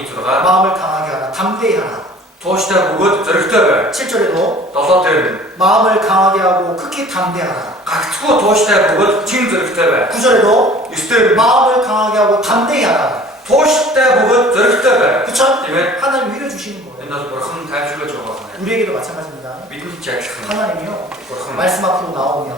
1-6 마음을 강하게 하라, 담대히 하라. тууштай бөгөөд зоригтой бай. 7절에도 7 дээр 마음을 강하게 하고 크게 담대하라. гагцгүй тууштай бөгөөд чин зоригтой бай. 9절에도 9 дээр 마음을 강하게 하고 담대히 하라. тууштай бөгөөд зоригтой бай. 그쵸? Тийм ээ. 하나님 위로 주시는 거예요. Энэ бол Бурхан тайвшруулж байгаа юм. 우리에게도 마찬가지입니다. Бидний ч адилхан. 하나님이요. Бурхан 말씀 앞으로 나오면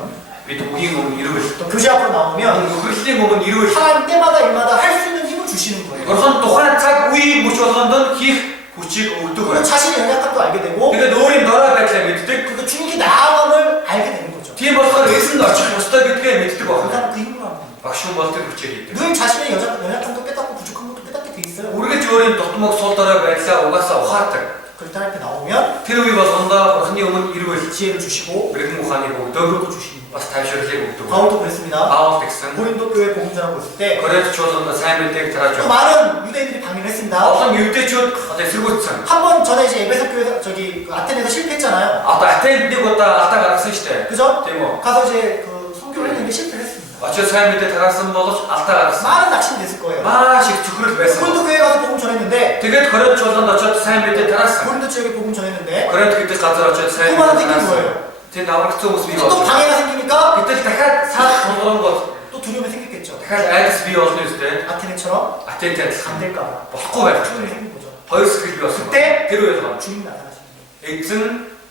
бид үгийн өмнө ирвэл 또 교제 앞으로 나오면 нөхөрлийн өмнө ирвэл 하나님 때마다 일마다 할 수 있는 힘을 주시는 거예요. Бурхан тухайн цаг үеийн мөч болгонд хийх хүчийг өгдөг 그리고 байна. 자신의 연약함도 알게 되고 Тэгээд өөрийн дорой байдлаа мэддэг. 그 주님께 나아감을 알게 되는 거죠. Тийм болохоор эзэнд очих ёстой гэдгээ мэддэг байна. 그다음 그 힘으로 합니다. Багш хүн бол тэр хүчээр хийдэг. 늘 자신의 연약함도 깨닫고 부족한 것도 깨닫게 돼 있어요. Үргэлж өөрийн дутмаг сул дорой байдлаа угаасаа ухаардаг. 그럴 때 하나님께 나오면 Тэр үе болгондоо Бурханы өмнө ирвэл 지혜를 주시고 мэрэгэн ухааныг өгдөг. 능력도 주십니다. бас тайвширлыг өгдөг. 바울도 그랬습니다. Паул гэсэн 고린도 교회 복음 전하고 있을 때 Коринтчуудад сайн мэддэг тарааж 또 байна. 많은 유대인들이 방해를 했습니다. Олон юудэчүүд одоо эсэргүүцсэн. 한 번 전에 이제 에베소 교회 저기 그 아테네에서 실패했잖아요. Одоо Атенд нэг удаа алдаа гаргасан шүү дээ. 그죠? Тийм үү? 가서 이제 그 선교를 했는데 실패를 했습니다. Очиж сайн мэдээ тараасан боловч алдаа гаргасан. 많은 낙심이 됐을 거예요. Маш их цөхрөл байсан. 고린도 교회 가서 복음 전했는데 Тэгээд Коринтчуудад очиж сайн мэдээ тараасан. 고린도 지역에 복음 전했는데 Коринт гэдэг газар очиж сайн 또 하나 мэдээ 생긴 тараасан. 거예요. Тэнд аврагцсан хүмүүс бий 또 болж. 방해가 생기니까 Гэтэл дахиад цаад тулгуур 또 두려움이 생겼겠죠. дахиад айдас бий болно үстэй. 아테네처럼 Атент 안 адилхан 될까 봐 болохгүй байх. 두려움이 생긴 거죠. Хоёр сэтгэл бий болсон. 그때 Тэр үед бол 주님이 나타나시는 거예요. эзэн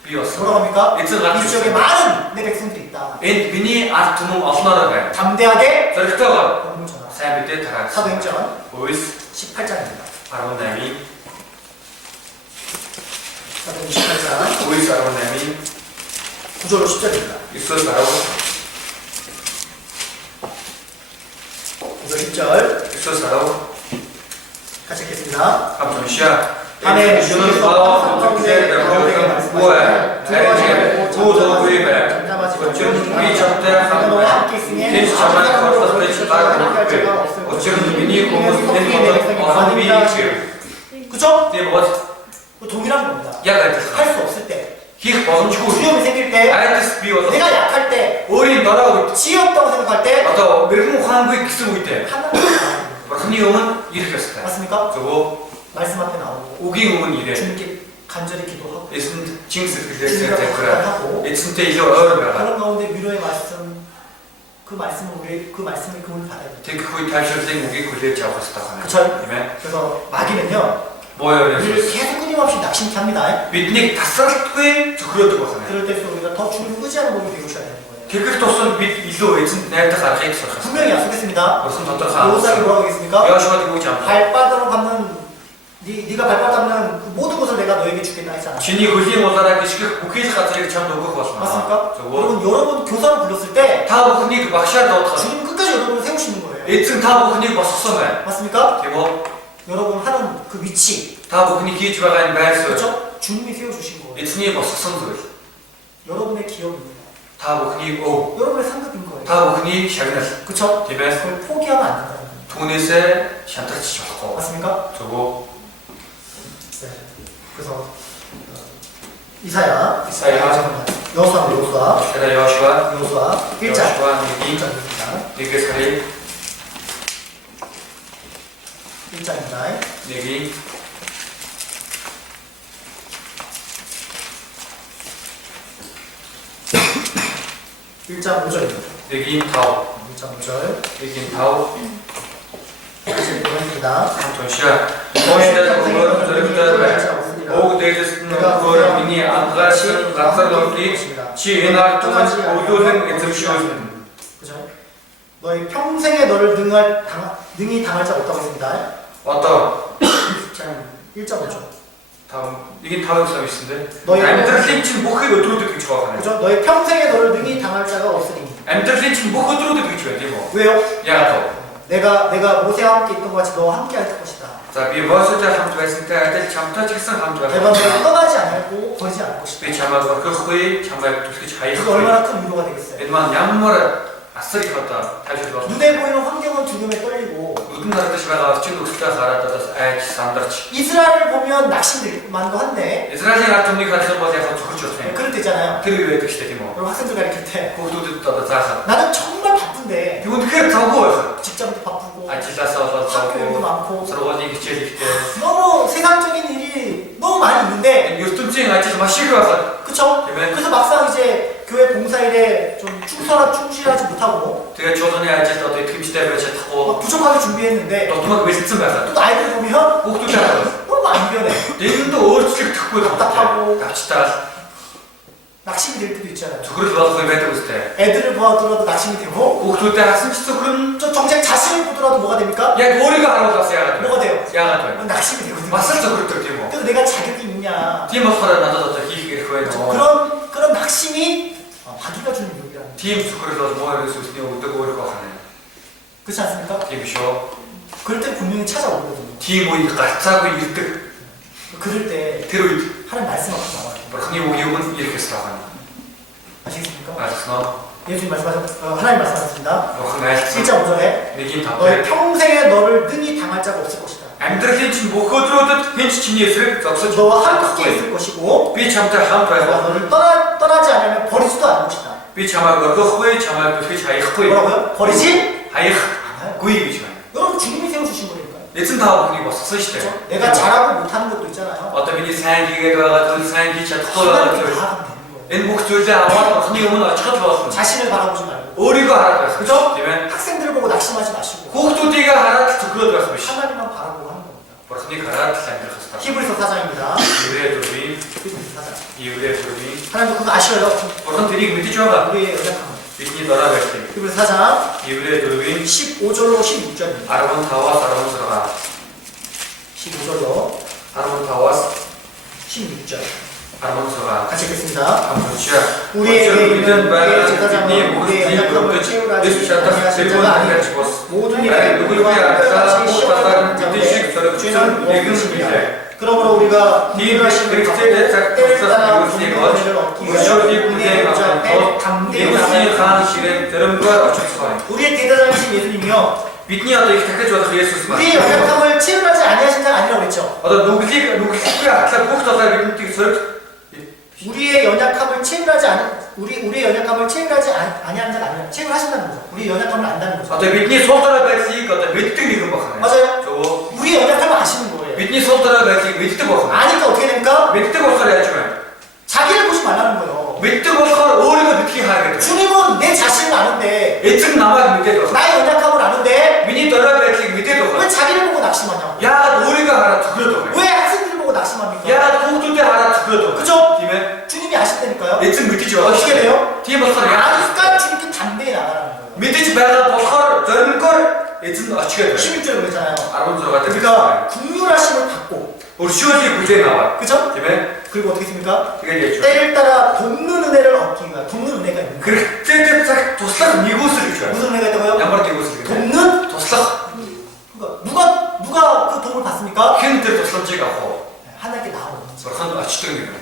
бий болсон. 뭐라고 합니까? эзэн 이 гарч 지역에 ирсэн. 많은 내 백성들이 있다. Энд миний ард түмэн олноороо байна. 담대하게 Зоригтойгоор 복음 전하라. сайн мэдээ тараасан. 사도행전 Үс 18장입니다. 18. 사도행전 18장 Үс 18. 9절로 10절입니다. 9-өөс 10. 9절 10절 9-өөс 10. 같이 읽겠습니다. хамт уншаа. Аминь. Юунаас болоод бүгдээр дөрвөө хайрын бүгдөө бай. Учир нь би чамтай хамт байна. Тэнд чамайг хорлох гэж гайхалтай. Учир нь миний хүмүүс энэ олон бий гэж. 그죠? Тийм бол 그 동일한 겁니다. яг адилхан. 할 수 없을 때, Хийх боломжгүй. 두려움이 생길 때, Айдас бий болоод 내가 약할 때, өөрийн дорой үед 지혜 없다고 생각할 때 одоо мэрэгэн ухаангүй гэсэн үедээ 하나님 Бурханы өмнө ирэх ёстой. 맞습니까? зөв 말씀 앞에 나오고 үгийн өмнө ирээ. 주님께 간절히 기도하고 эзэнд чин сэтгэлээр 진리가 залбираа. 하고 эзэнтэй илүү ойр байгаа. 그런 가운데 위로의 말씀 그 말씀을 그 말씀을 그걸 받아야 돼요. Тэгэх үе тайвширлын үгийг хүлээж авах хэрэгтэй байна. 그쵸? Тийм ээ. 그래서 마귀는요 Боёо 우리를 Есүс 계속 끊임없이 낙심케 합니다. биднийг тасралтгүй зөвхөрөөдөг байна. 그럴 때일수록 우리가 더 주님을 의지하는 몸이 되고 있어야 되는 거예요. Тэгэхэр тусам бид илүү эзэнт найдах аргыг сурах. 분명히 약속했습니다. 무슨 тодорхой 여호수아에게 뭐라고 하겠습니까? 여호수아가 뭐지 않나? 발바닥으로 밟는 네가 발바닥 밟는 그 모든 것을 내가 너에게 주겠다 했잖아. Чиний хөлийн улаараа гიშгэх бүхий л газрыг чамд өгөх болно. 맞습니까? 저거 여러분 교사로 불렀을 때 та бүхнийг багшаар дуудах. 주님 끝까지 여러분을 세우시는 거예요. эзэн та бүхнийг босгосон байна. 맞습니까? Тийм үү? 여러분 하는 그 위치, Та бүхний хийж байгаа энэ байр суурь 그렇죠? 주님이 세워주신 거예요. эзний босгосон зүйл. 여러분의 기업입니다. Та бүхнийг өв. 여러분의 상급인 거예요. Та бүхнийг шагнал. 그렇죠? Тийм ээ? 그걸 포기하면 안 된다는 거예요. түүнээсээ шантарч болохгүй. 맞습니까? 저거 네. 그래서 이사야, 이사야. 여호수아, 그래 여호수아 1장 여호수아 1장입니다. 이게 사리 1장입니다. 여기 1장 5절입니다. 여기 타오 1장 5절. 여기 타오 보입니다. 전시야 모시다 그걸 저렇게 오 대제스는 그걸 미니 안가신 각설론기 지인할 동안 오도는 에트시오는 그죠? 너희 평생에 너를 능히 당할 자 없다고 했습니다. 어떤 자, 1장 5절. 다음 이게 다음 서비스인데 너희 엠들 린친 목이 어디로 되게 좋아하네 그죠? 너희 평생에 너를 능히 당할 자가 없으니. 엠들 린친 목 어디로 되게 좋아해 뭐 왜요? 야또 내가 모세와 함께 있던 것 같이 너와 함께 할 것이다. 자, 비 무엇을 때 함께 했을 때 아들 잠타 직선 함께 내가 너를 떠나지 않고 버리지 않을 것이다. 비 참아도 그 후에 참아 어떻게 잘 그거 얼마나 큰 위로가 되겠어요. 애만 양모라 아싸리 갔다 다시 들어왔어. 눈에 보이는 환경은 두려움에 떨리고 무슨 나라도 시바가 친구 스타 살았다 아이 산다치. 이스라엘을 보면 낙심될 만도 한데 이스라엘 같은 데 가서 뭐 내가 죽을 줄 알았네. 그럴 때잖아요. 그리고 왜 그렇게 되지 뭐. 여러분 학생들 가르칠 때 그것도 듣다 자서. 나는 정말 바쁜데 이건 그래 타고 직장도 바쁘고 아 진짜 싸워서 학교 일도 싸우고 많고 서로 어디 기체일 때 너무 세상적인 일이 너무 많이 있는데 요즘쯤 아직 막 쉬고 와서 그쵸? 그러면 그래서 막상 이제 교회 봉사일에 좀 충실하지 못하고 제가 조선에 아직 또 팀시대를 제 막 타고 부족하게 준비했는데 또 도망가 왜 듣는 거야. 또 아이들 보면 꼭도 잘하고 너무 안 변해. 내일도 어찌 듣고 답답하고 답시다. 낙심이 될 때도 있잖아요. 저그릇 와서 거기 뱉고 있을 때 애들을 보더라도 낙심이 되고 꼭도 때 학생 진짜 그런 저 정작 자신을 보더라도 뭐가 됩니까? 야 머리가 알아서 갔어 야가 뭐가 돼요? 야가 돼. 낙심이 되거든요. 맞았어 그랬더니 뭐 그래서 내가 자격이 있냐 팀 어퍼를 나눠서 희귀게 그거에 그런 낙심이 마귀가 주는 욕이라는 팀 수그릇서 뭐 이럴 수 있으니 어떻게 오를 것 같네. 그렇지 않습니까? 팀이쇼 그럴 때 분명히 찾아오거든요. 팀 모이 가짜고 일득 그럴 때 들어 하는 말씀 앞에 나와요. 흔히 오기움은 이렇게 쓰라고 아시겠습니까? 알았어. 예수님 하나님 말씀하셨습니다. 너 그날 1장 5절에 내긴 너의 답해. 평생에 너를 능히 당할 자가 없을 것이다. 엠들 힌치 목호들어도 힌치 진이스를 접서 너와 함께 있을 것이고 비참다 너가 함께해서 너를 떠나지 않으면 버리지도 않을 것이다. 비참하고 그 후에 참할 그 자이 후에 뭐라고요? 버리지? 아이 않아요. 구입이죠. 여러분 주님이 세워주신 거니까요. 예전 다 보니 뭐 쓰시대. 그렇죠? 내가 잘하고 못하는 것도 있잖아요. 어떤 분이 산기에 가가지고 산기 차 하나님 터가지고 나아가면 되는 거예요. 엔 목줄자 아마 흔히 오면 찾아왔어. 자신을 바라보지 말고 어리고 하라 그죠? 그러면 학생들을 보고 낙심하지 마시고 곡도띠가 하라 그러더라고. 하나님만 바라보고 하는 겁니다. 버스니 가라 산기였다. 히브리서 4장입니다. 이브리의 도비 히브리서 4장. 이브리의 도비 하나님도 그거 아셔요. 버선 드리 밑에 줘가 우리의 연약함을. 비니 너라 벨티 히브리서 4장 이브리의 도비 15절로 16절입니다. 아르몬 타와 사르몬 들어가 15절로 아르몬 타와 16절 아르몬 들어가 같이 읽겠습니다. 아무치야 우리에게 있는 우리의 니 제사장은 목을 우리의 연약함을 채우라 하지 예수샷다 아니하신 세번 자가 아니요 집었어. 모든 일에 누구를 우리와 알다 같이 못하다는 시험하는 뜻이 자인데 죄는 읽은 없으시니라. 일에 그러므로 우리가 이 하심을 그리스도의 받고 때를 따라 이것이 은혜를 얻기 위하여 무엇이 우리의 자 앞에 담대히 이것이 나아가야 강한 실행 들음과 어쩔 우리의 대대장이신 예수님이요 믿니 어떤 이렇게 택해줘서 예수스 우리의 연약함을 채울하지 아니하신 자가 아니라고 그랬죠. 어떤 누구가 아까 목도사 믿는 설 우리의 연약함을 채울하지 우리의 연약함을 채울하지 아니하는 자가 아니라 채울하신다는 거죠. 우리의 연약함을 안다는 거죠. 어떤 믿니 손들어 뱉지 어떤 믿든 믿은 거 하네. 맞아요. 저거 우리의 연약함을 아시는 거예요. 믿니 손들어 뱉지 믿든 거 하네. 아니까 어떻게 됩니까? 믿든 거 하래 해주면 자기를 보지 말라는 거예요. 믿든 거 하래 어리고 믿기 하게 돼. 주님은 내 자신을 아는데 애증 남아 믿게 돼. 나의 연약함을 아는데 믿니 떨어 뱉지 믿게 돼. 왜 자기를 보고 낙심하냐고. 야 우리가 하라 두그러도. 왜 학생들을 보고 낙심합니까? 야 목도 때 하라 두그러도. 그죠? 팀에 주님이 아실 테니까요. 애증 믿기지 마. 어떻게 돼요? 팀에 서야. 아니까 орон зургаад 우리가 국률하심을 받고, өршөөлийг хүлээн аваад 그죠? тийм ээ. 그리고 어떻게 했습니까? Тэгээд яаж вэ? 때를 따라 돕는 은혜를 얻기 위한 돕는 은혜가 있는 거예요. Хэрэгцээтэй цаг туслах нэгүсэл гэж байна. 무슨 은혜가 있다고요? Ямар нэгүсэл гэж. 돕는 туслах. 그러니까 누가 그 도움을 받습니까? Хэн тэр тусламжийг авах вэ? 하나님께 나오는 거죠. Бурханд очдог юм.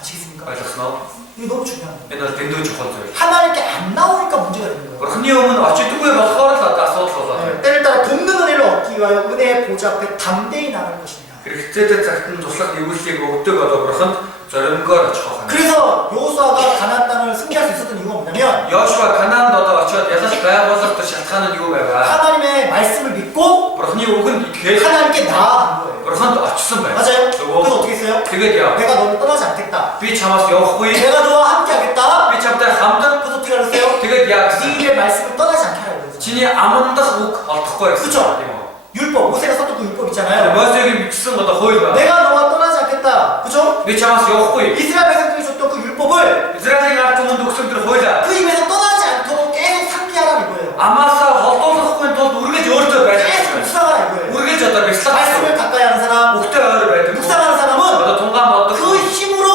아시겠습니까? Ойлгосноо? 이게 너무 중요한 거예요. Энэ бол дэндүү чухал зүйл. 하나님께 안 나오니까 문제가 되는 거예요. Бурханы өмнө очдоггүй болохоор л одоо асуудал болоод байна. 때를 따라 돕는 은혜를 얻기 위하여 은혜의 보좌 앞에 담대히 나갈 것입니다. Хэрэгцээтэй цагт нь туслах нэгүслийг өгдөг одоо Бурханд зоримгоор очих байна. 그래서 여호수아가 가나안 땅을 승리할 수 있었던 이유가 뭐냐면 Йошуа Канаанд одоо очиод ялаж байгуулах тэр шалтгаан нь юу байваа? 하나님의 말씀을 믿고 Бурханы үгэнд итгэхэд 하나님께 나아간 거예요. Бурханд очсон байна. 맞아요? 그리고 그래서 어떻게 했어요? тэгээд яа. 내가 너를 떠나지 않겠다. Би чамаас явахгүй. 내가 너와 함께 하겠다. Би чамтай хамт. 그래서 어떻게 알았어요? Тэгээд яа гэсэн. 네 입의 말씀을 떠나지 않게 하라고 그랬어요. Чиний амандах үг олдохгүй гэсэн. 그쵸? Тийм үү? 율법, 모세가 썼던 그 율법 있잖아요. Мосегийн бичсэн одоо хууль байна. 내가 너와 떠나지 않겠다. 그죠? Би чамаас явахгүй. 이스라엘 백성들이 줬던 그 율법을 Израилийн ард түмэнд өгсөн тэр хуулиа 그 입에서 떠나지 않도록 계속 상기하라 이거예요. амаасаа холдуулахгүй тулд үргэж өөртөө байж 계속 байгаа. 묵상하라 이거예요. үргэж одоо бяцлах. 말씀을 가까이 하는 사람, Өгтөө ойр байдаг. 묵상하는 사람은 Одоо тунгаан боддог. 그 힘으로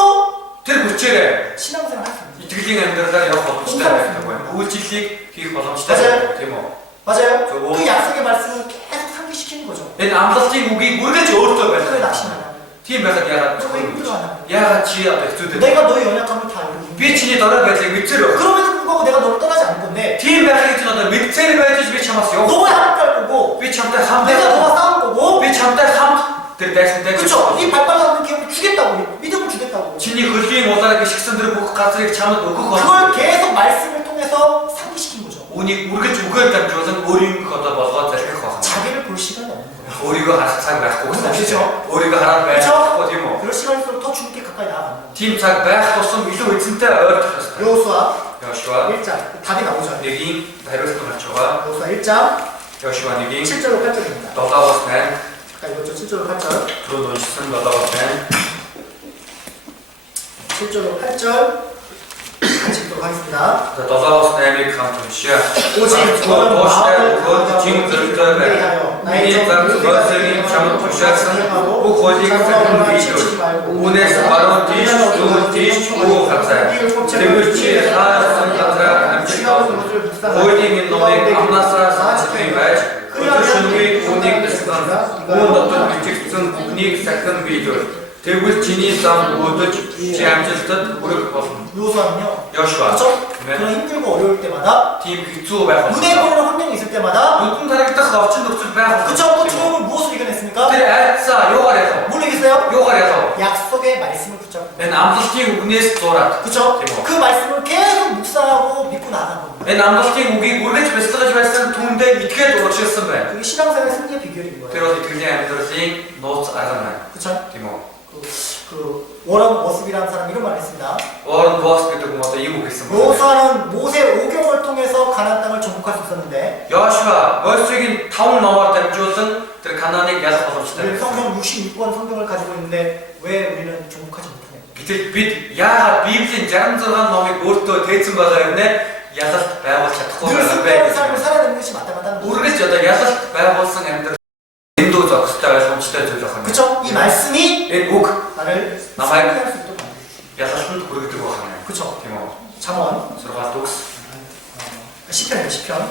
Тэр хүчээрээ 신앙생활 할 수 있는 거예요. итгэлийн амьдралаар явах боломжтой байдаг байна. Үйлчлэлийг хийх боломжтой байдаг. Тийм үү? 맞아요? 저거. 그 약속의 말씀을 계속 상기시키는 거죠. Энэ амлалтын үгийг үргэж өөртөө 왜 байдаг. 낙심하냐? Тийм байхад яагаад 왜 힘들어하냐? яагаад чи одоо хэцүү дээ? 내가 너의 연약함을 다 알고 Би чиний дорой байдлыг мэдсээр байна. 그럼에도 불구하고 내가 너를 떠나지 않을 건데 Тийм байхыг чинь одоо мэдсээр байж би чамаас явах. 너와 함께 할 거고 Би чамтай хамт 내가 너와 싸울 거고 би чамтай хамт тэр дайсантай 그쵸? 이 발발하는 기업을 주겠다고 믿음을 주겠다고 чиний хөрлийн улаар гიშгсэн тэр бүх газрыг чамд өгөх 그걸 болно. 계속 말씀을 통해서 상기시킨 거죠. Үүнийг үргэж өгөөр дамжуулан өөрийн одоо болгоод залхих байна. 자기를 볼 시간이 없는 거예요. өөрийгөө харах цаг байхгүй гэсэн 그렇죠. чинь. өөрийгөө хараад байх 그렇죠. байхгүй тийм үү? 그럴 시간일수록 더 주님께 가까이 나아가는 거예요. Тийм цаг байх тусам илүү эзэнтэй ойртох ёстой. 여호수아 Йошуа 1장 답이 나오죠. нэгийн хариулт гарч байгаа. 여호수아 1장 Йошуа нэгийн 7절로 8절입니다. 7-аас 8 잠깐 읽었죠? 7절로 8절. түрүү уншсан 7-аас 8 7절로 8절 같이 읽도록 하겠습니다. 7-аас 8-ыг хамт уншъя. 오직 저는 보시되 마음을 그 진들들 회개하여 나의 정성이 참을 부셔서 그 고직 같은 비주 운에서 바로 뒤주 뒤주 같아 그렇지 하선 같아 남지가 고딩인 놈의 암나사 사치의 말 그것이 고딩 됐습니다. 오늘도 비직선 국립 사건 비주 대불 진이 싸움 모두 지함질듯 무릎 뻗은 요수아는요. 여수아 그렇죠? 그런 힘들고 어려울 때마다 팀 비추어 байх 눈에 보이는 환경이 있을 때마다 눈 다르겠다 거친 녹슨 байх 그쵸? 그 두려움을 무엇으로 이겨냈습니까? тэр айцаа юугаар яах 뭘 이겼어요? вэ? Юугаар яах 약속의 말씀을 붙잡고 вэ? Энэ амлалтын үгнээс зураад. 그쵸? Тийм үү? 그 말씀을 계속 묵상하고 믿고 나아간 겁니다. Энэ амлалтын үгийг үргэж бяцлагаж байсан түндээ итгээд урагшилсан байна. 그게 신앙생활의 승리의 비결인 거예요. Тэр бол итгэлийн амьдралын нууц арга байна. 그쵸? Тийм үү? 그 워런 워습이라는 사람 이런 말을 했습니다. Warren Buffett гэдэг хүн одоо ийм үг хэлсэн байна. 여호수아는 모세 오경을 통해서 가나안 땅을 정복할 수 있었는데 Йошуа Мосегийн 5 номоор дамжуулан тэр Канааныг ялах боломжтой 우리는 байсан. 성경 66권 성경을 가지고 있는데 왜 우리는 정복하지 못하냐? Гэтэл бид яагаад Библийн 66 номыг өөртөө тээцэн байгаа юм нэ? Ялалт байгуулж чадахгүй 늘 байгаа 승리하는 삶을 бэ? 살아내는 것이 마땅하다는 거죠. Үргэлж одоо ялалт байгуулсан амьдрал дэндүү зохистой ойлгомжтой зүйл байна. 그쵸? 이 말씀이 Энэ үг 나를 남아요? 승리할 수 있도록 만들어요. ялалтанд хүргэдэг байна. 그쵸? Тийм үү? 잠언 6 төгс 시편입니다. 시편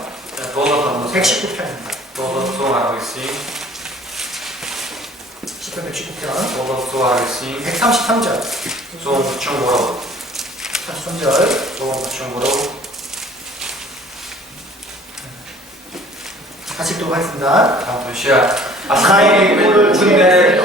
дуулал 119편입니다. дуулал 119 시편 119편 дуулал 119 133절 133 133절 133 다시 읽도록 하겠습니다. 감사합니다. 나의 행보를 주님의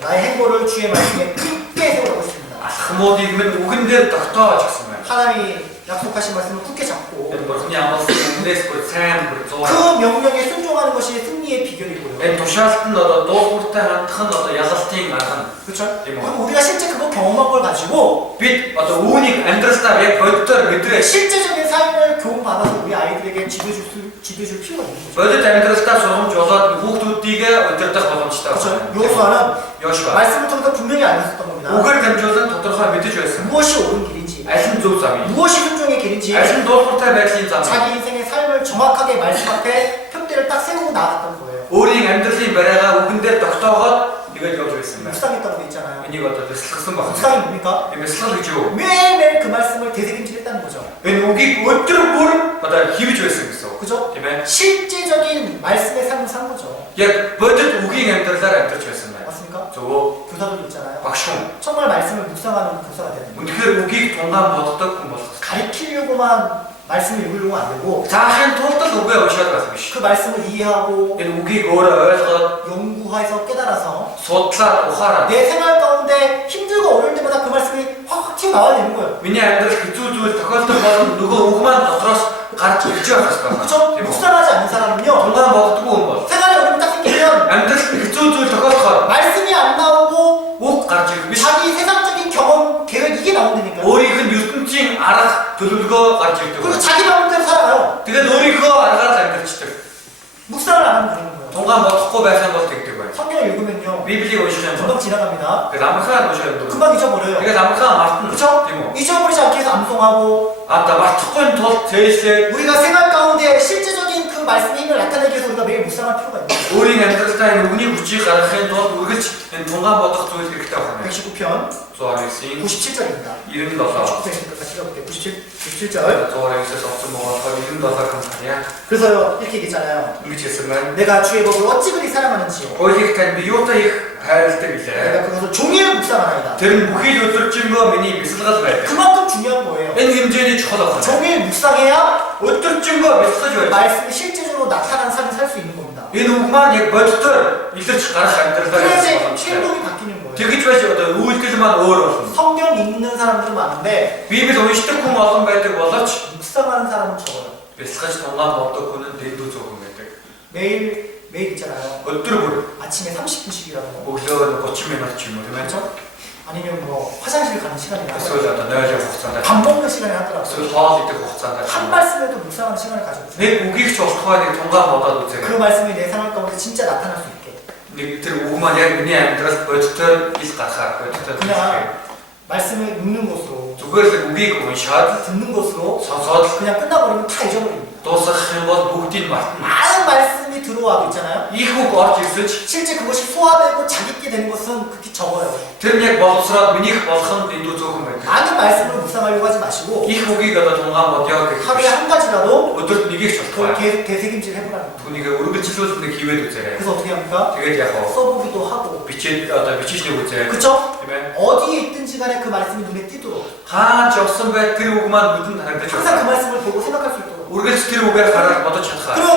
나의 행보를 주의 말씀에 굳게 세우라고 했습니다. 모두는 우근데 닥터 작성해. 하나님이 약속하신 말씀을 굳게 잡고 그냥 아무 데스코 참 그 명령에 순종하는 것이 승리의 비결이고요. 엔 도시아스는 너도 도부터 큰 너도 야사스팅 말한. 그렇죠? 이모. 그리고 우리가 실제 그거 경험한 걸 가지고 빛 어떤 우닉 안드레스타의 벌떡 밑에 실제적인 삶을 교훈받아서 우리 아이들에게 지도줄 필요가 있는 거죠. 어제 안드레스타 소금 줘서 후두띠가 어쩌다 болом지다. 그렇죠? 요수아는 여수아. 말씀을 통해서 분명히 알렸었던 겁니다. 오글 댐조는 도토사 밑에 줘였어. 무엇이 옳은 길인지, 알신 조사미. 무엇이 순종의 길인지, 알신 도토타 백신 자. 자기 인생의 삶을 정확하게 말씀 앞에 표대를 딱 세우고 나갔던 거예요. өөрийн амьдралын барайгаа үгэн дээр тогтооход 이걸 явж байсан байна. 묵상했다고 돼 있잖아요. энийг одоо бясалгасан байна. 묵상이 뭡니까? Энэ бясалгал гэж юу? 매일매일 그 말씀을 되새김질했다는 거죠. Энэ үгийг өдөр бүр одоо хивж байсан гэсэн үг. 그죠? Тийм ээ. 실제적인 말씀의 삶을 산 거죠. Яг бодит үгийн амьдралаар амьдарч байсан байна. 맞습니까? зөв 교사들도 있잖아요. багш хүн. 정말 말씀을 묵상하는 교사가 되는 거예요. Үнэхээр үгийг тунгаан боддог хүн болох. 가리키려고만 말씀을 읽으려고 안 되고 Заахын тулд л үгээ уншаад байх биш. 그 말씀을 이해하고 Энэ үгийг өөрөө ойлгоод 연구해서 깨달아서 судлаад ухаараад 내 생활 가운데 힘들고 어려울 때마다 그 말씀이 확 튀어나와야 되는 거예요. миний амьдрал хэцүү зүйл тохиолдох болон нөгөө үг маань дотроос гарч ирж байгаа хэрэгтэй. 그렇죠? 묵상하지 않는 사람은요. тунгаан боддоггүй хүн бол 생활에 어려움이 딱 생기면 амьдрал хэцүү зүйл тохиолдохоор 말씀이 안 나오고 үг гарч ирэх биш. 자기 세상적인 경험, 계획 이게 나온다니까요. өөрийнх нь ертөнцийн арга төлөвлөгөө гарч ирдэг. 그리고 자기 마음대로 살아요. Тэгээд өөрийнхөө аргаар амьдарчдаг. 묵상을 안 하면 그러는 거예요. тунгаан бодохгүй байх юм бол тэгдэг байна. 성경을 읽으면요. Библийг унших юм бол 금방 지나갑니다. тэгээд амархан уншаад дүү. 금방 잊어버려요. тэгээд амархан мартна. 그렇죠? Тийм үү? 잊어버리지 않기 위해서 암송하고 아따 мартахгүй тул зээлсээ 우리가 생활 가운데 실제적인 그 말씀의 힘을 나타내기 위해서 우리가 매일 묵상할 필요가 있어요. өөрийн амьдралдаа энэ үгний хүчийг гаргахын тулд үргэлж энэ тунгаан бодох зүйл хэрэгтэй байна. 119편 119-ийн 97절입니다. 97. 97절입니다. 같이 읽어볼게요. 97절. 119-ээс авсан байгаа 97 хамтаря. 그래서 이렇게 얘기했잖아요. ингэж хэлсэн байна. 내가 주의 법을 어찌 그리 사랑하는지요. Хуулийг тань би юутай их хайрладаг билээ. 내가 그것을 종일 묵상하나이다. Тэр нь бүхий л өдөржингөө миний бясалгал байдаг. 그만큼 중요한 거예요. Энэ хэмжээний чухал байна. 종일 묵상해야 өдөржингөө бясалгаж байдаг. 말씀이 실제적으로 나타나는 삶을 살 수 있는 겁니다. Энэ үг маань яг бодитоор илэрч гарах амьдралаа 그래야지 боломжтой. 행동이 바뀌는 거예요. Тэгэж байж одоо үйлдэл маань өөр болно. 성경 읽는 사람들은 많은데 Библи уншдаг хүн олон байдаг боловч 묵상하는 사람은 적어요. бясалгаж тунгаан боддог хүн нь дэндүү зөвхөн байдаг. 매일 있잖아요. өдөр бүр 아침에 30분씩이라도 өглөө 30 минут ч юм уу тийм ээ. 그렇죠? 아니면 뭐 화장실 가는 시간이나 эсвэл одоо нойлох хугацаанд 밥 먹는 시간에 하더라도 эсвэл хоол идэх хугацаанд 한 말씀에도 묵상하는 시간을 가지고 있어요. нэг үгийг ч болохгүй нэг тунгаан бодоод үзээрэй. 그 말씀이 내 생활 가운데 진짜 나타날 수 있게 нэг тэр үг маань яг миний амьдралд бодитоор ил гарахаар бодитоор 그냥 말씀을 읽는 것으로 зүгээр л үгийг уншаад 듣는 것으로 сонсоод 그냥 끝나버리면 다 잊어버립니다. дуусгах юм бол бүгдийг мартна. 많은 말씀이 들어와도 있잖아요. Их үг орж ирсэж 실제 그것이 소화되고 자기께 되는 것은 그렇게 적어요. тэр нь яг боловсроод минийх болох нь дэндүү зөвхөн байдаг. 많은 말씀을 묵상하려고 하지 마시고 Их үгийг одоо тунгаан бодё гэх 하루에 한 가지라도 өдөрт нэгийг ч 그걸 болохгүй. 계속 되새김질 해보라는 거예요. түүнийг үргэлжлүүлж нэг хийгээд үзээрэй. 그래서 어떻게 합니까? Тэгээд яг хоо 써보기도 하고 бичээд одоо бичиж үзээрэй. 그쵸? Тийм ээ. 어디에 있든지 간에 그 말씀이 눈에 띄도록 Хаач явсан бай тэр үг маань нүдэнд харагдаж 항상 그 байна. 말씀을 보고 생각할 수 있도록 үргэлж тэр үгээр хараад бодож чадхаа. 그럼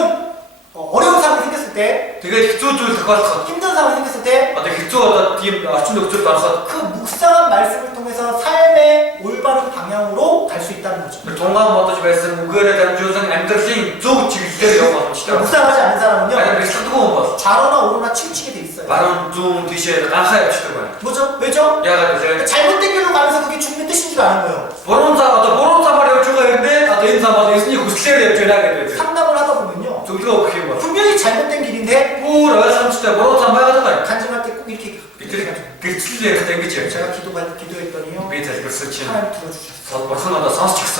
어려운 상황이 생겼을 때 Тэгээд хэцүү зүйл тохиолдоход 힘든 상황이 생겼을 때 одоо хэцүү одоо тийм орчин нөхцөлд ороход 그 묵상한 말씀을 통해서 삶의 올바른 방향으로 갈 수 있다는 거죠. тэр тунгаан бодож байсан үгээрээ дамжуулан амьдралын зөв чиглэлээр явах боломжтой. 묵상하지 않은 사람은요 아니 бэлтгэдэггүй хүн бол 좌로나 우로나 치우치게 돼 있어요. баруун зүүн тийшээ ганхаа явчихдаг байна. 뭐죠? 왜죠? яагаад вэ? 잘못된 길로 가면서 그게 죽는 뜻인 줄 아는 거예요. буруу замаар явж байгаа юм одоо энэ замаар эсний хүслээр явж байна гэдэг. 상담을 하다 보면요 зөвлөгөө өгөх юм бол 분명히 잘못된 길인데 бүр ойлгомжтой буруу зам байгаад байгаа юм. 간증할 때 꼭 이렇게 이들 гэрчлэл ярихдаа ингэж ярьж 제가 байгаа. 기도했더니요 би залбирсан чинь 하나님 들어주셨어요. бурхан одоо сонсч гисэн.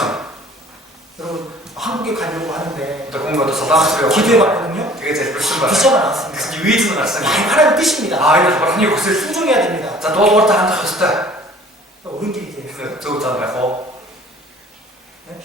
여러분 한국에 가려고 하는데 одоо хүн одоо солонгос руу явах. 기도해봤거든요. тэгээ залбирсан байна. 비자가 나왔습니다. гэж виз нь гарсан. 하나님 뜻입니다. энэ бурханы хүсэл. 순종해야 됩니다. За дуулууртаа хандах ёстой. 옳은 길이세요. зөв зам байх уу?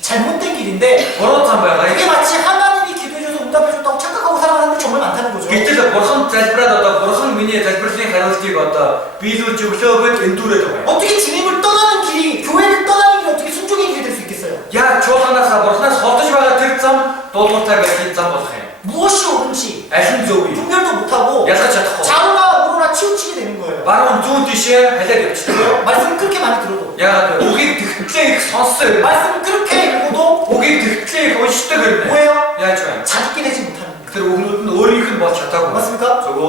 잘못된 길인데 буруу зам байгаа. 이게 마치 하나님이 기도해줘서 응답해줬다고 착각하고 살아가는 분들 정말 많다는 거죠. гэтэл бурхан залбираад одоо бурхан миний залбирлын хариултыг одоо биелүүлж өглөө гэж эндүрээд байгаа. 어떻게 주님을 떠나는 길이 교회를 떠나는 길이 어떻게 순종의 길이 될 수 있겠어요? яг чуулганаас бурханаас холдож байгаа тэр зам дуулууртай байх зам болох юм. 무엇이 옳은지 аль нь зөв юм? 분별도 못하고 ялгаж чадахгүй. 좌우나 우로나 치우치게 되는 거예요. баруун зүүн тийшээ халиад явчихдаг. 말씀을 그렇게 많이 들어도 яагаад вэ? үгийг тэгтлээ их сонссоо. 말씀을 그렇게 읽어도 үгийг тэгтлээ их уншдаг юм. 뭐예요? яаж вэ? 자기께 되지 못하는 거예요. тэр өгнүүд нь өөрийнх нь болж чадаагүй. 맞습니까? зөвөө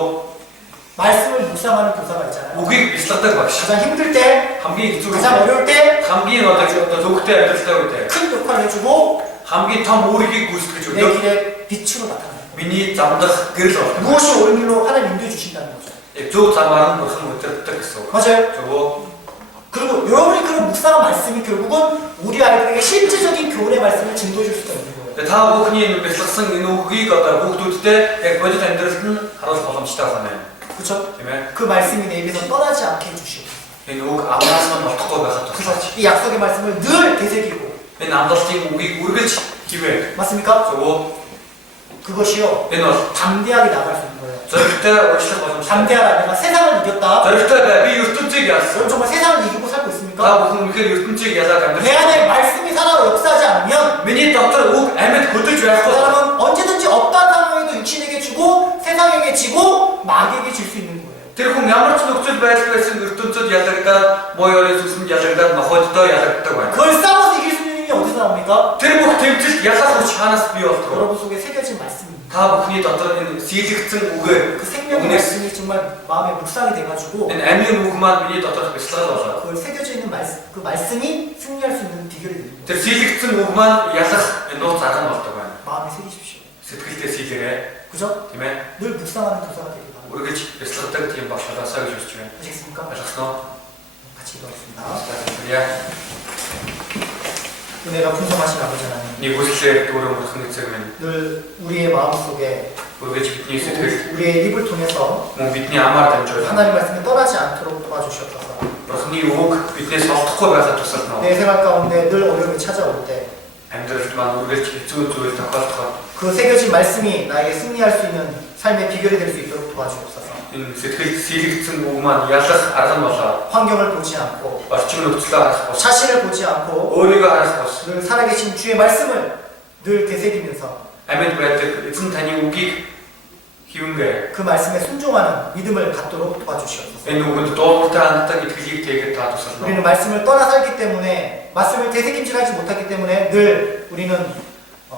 말씀을 묵상하는 교사가 있잖아요. үгийг бясалгадаг багш. 가장 힘들 때, хамгийн хэцүү 가장 어려울 때 큰 хамгийн одоо зөвхтэй амьдралтай үедээ 역할을 해주고 хамгийн том үүргийг гүйцэтгэж 내 өгдөг. 길에 빛으로 나타나요. миний замдах гэрэл байна. 무엇이 옳은 길로 하나님 인도해 주신다는 거죠. зөв замаар нь бурхан өдөртөг гэсэн үг. 맞아요. зөвөө 그리고 여러분이 그런 묵상한 말씀이 결국은 우리 아이들에게 실제적인 교훈의 말씀을 증거해 줄 수가 있는 거예요. Тэгээ та бүхний бэлтгэсэн энэ үгийг одоо хүүхдүүдтэй яг бодит амьдралд нь харуулах боломжтой байна. 그렇죠? Тийм ээ. 그 말씀이 내 입에서 떠나지 않게 해주시고 Энэ үг амнаас нь болохгүй байхад 그래서 туслаач. 이 약속의 말씀을 늘 되새기고 Энэ амлалтын үгийг үргэлж хивээ. 맞습니까? зөв. 그것이요 Энэ бол 담대하게 나갈 수 있는 거예요. зоригтой уучлах боломжтой. 담대하라 내가 세상을 이겼다. зоригтой бай. Би ертөнцийг 여러분 ялсан. 정말 세상을 이기고 살고 Та 있습니까? бүхэн үнэхээр ертөнцийг ялаад 내 амьдарч. 안에 말씀이 살아 역사하지 않으면 Миний дотор үг амьд хөдөлж 그 байхгүй. 사람은 언제든지 어떠한 상황에도 육신에게 주고 세상에게 지고 마귀에게 질 수 있는 거예요. Тэр хүн ямар ч нөхцөл байдал байсан ертөнцид ялагдаад, боёрын зүсэнд ялагдаад, махбодтой ялагддаг байна. 그걸 싸워서 이길 수 있는 힘이 어디서 나옵니까? Тэр бүх тэмцэлд ялах хүч хаанаас бий болдог вэ? 여러분 속에 새겨진 말씀입니다. Та бүхний дотор энэ сийлэгдсэн үгээр 그 생명의 말씀이 정말 마음에 묵상이 돼가지고 энэ амийн үг маань миний дотор бяцлал болоо. 그걸 새겨져 있는 그 말씀이 승리할 수 있는 비결이 됩니다. Тэр сийлэгдсэн үг маань ялах энэ нууц арга болдог байна. 마음에 새기십시오. Сэтгэлдээ сийлэрээ, 그죠? тийм ээ? 늘 묵상하는 도사가 되길 바랍니다. Үргэлж бяцлагдаг тийм болоосаа гэж хүсэж байна. 아시겠습니까? Ойлгосноо? 같이 기도하겠습니다. Яа. 은혜가 풍성하신 아버지 하나님, Нэг үслээр дүүрэн болох эцэг минь. 늘 우리의 마음속에 Үргэлж бидний сэтгэл 우리의 입을 통해서 мөн бидний амаар дамжуулан 하나님 말씀이 떠나지 않도록 도와주시옵소서. Бурхны үг биднээс олдохгүй байхад тусална. 내 생활 가운데 늘 어려움이 찾아올 때 그 Амьдралд маань үргэлж хэцүү зүйл тохиолдоход 새겨진 말씀이 나에게 승리할 수 있는 삶의 비결이 될 수 있도록 도와주옵소서. энэ сэтгэл сийлэгдсэн үг маань ялах арга нь болоо. 환경을 보지 않고 Орчин нөхцөлөө харах бос. 자신을 보지 않고 Өөрийгөө харах бос. 늘 살아계신 주의 말씀을 늘 되새기면서 Амьд байдаг эзэн таны үгийг хийвэнгээ. 그 말씀에 순종하는 믿음을 갖도록 도와주시옵소서. Энэ үгэнд дуулууртай ханддаг итгэлийг тэгээд та тусална. 우리는 말씀을 떠나 살기 때문에 말씀을 되새김질하지 못하기 때문에 늘 우리는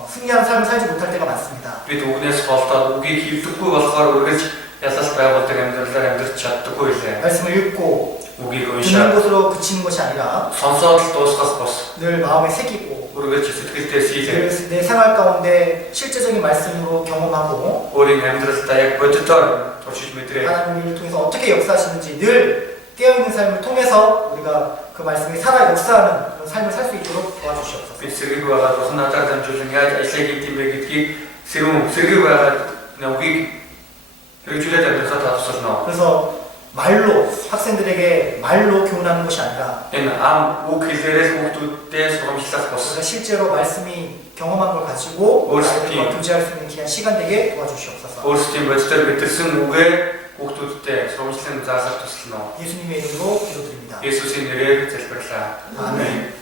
승리하는 삶을 살지 못할 때가 많습니다. Бид үгнээс холдоод үгийг хийвдэггүй болохоор үргэлж ялалт байгуулдаг амьдралаар амьдарч чаддаггүй илээ. 말씀을 읽고 Үгийг 듣는 уншаад 것으로 그치는 것이 아니라 сонсоод л дуусгах бос. 늘 마음에 새기고 Үргэлж сэтгэлдээ сийлээ. 늘 내 생활 가운데 실제적인 말씀으로 경험하고 Өөрийн амьдралдаа яг бодитоор туршиж мэдрээ. 하나님 우리를 통해서 어떻게 역사하시는지 늘 깨어있는 삶을 통해서 우리가 그 말씀이 살아 역사하는 그런 삶을 살 수 있도록 도와주시옵소서. Би сэргийг байгаа Бурхан надад дамжуулан яаж ажиллах юм бэ гэдгийг сэргийг байгаа үгийг хэрэгжүүлээд амьдрахад тусална. 그래서 말로 학생들에게 말로 교훈하는 것이 아니라 Энэ ам үг хэлээрээс хүүхдүүдтэй сургамжлах бос. 우리가 실제로 말씀이 경험한 걸 가지고 옳습니다. 말씀과 교제할 수 있는 귀한 시간 되게 도와주시옵소서. Өөрсдийн бодитоор мэдэрсэн үгээр хүүхдүүдтэй сургамжлан заасах туслана. 예수님의 이름으로 기도드립니다. Есүсийн нэрээр залбирлаа. 아멘.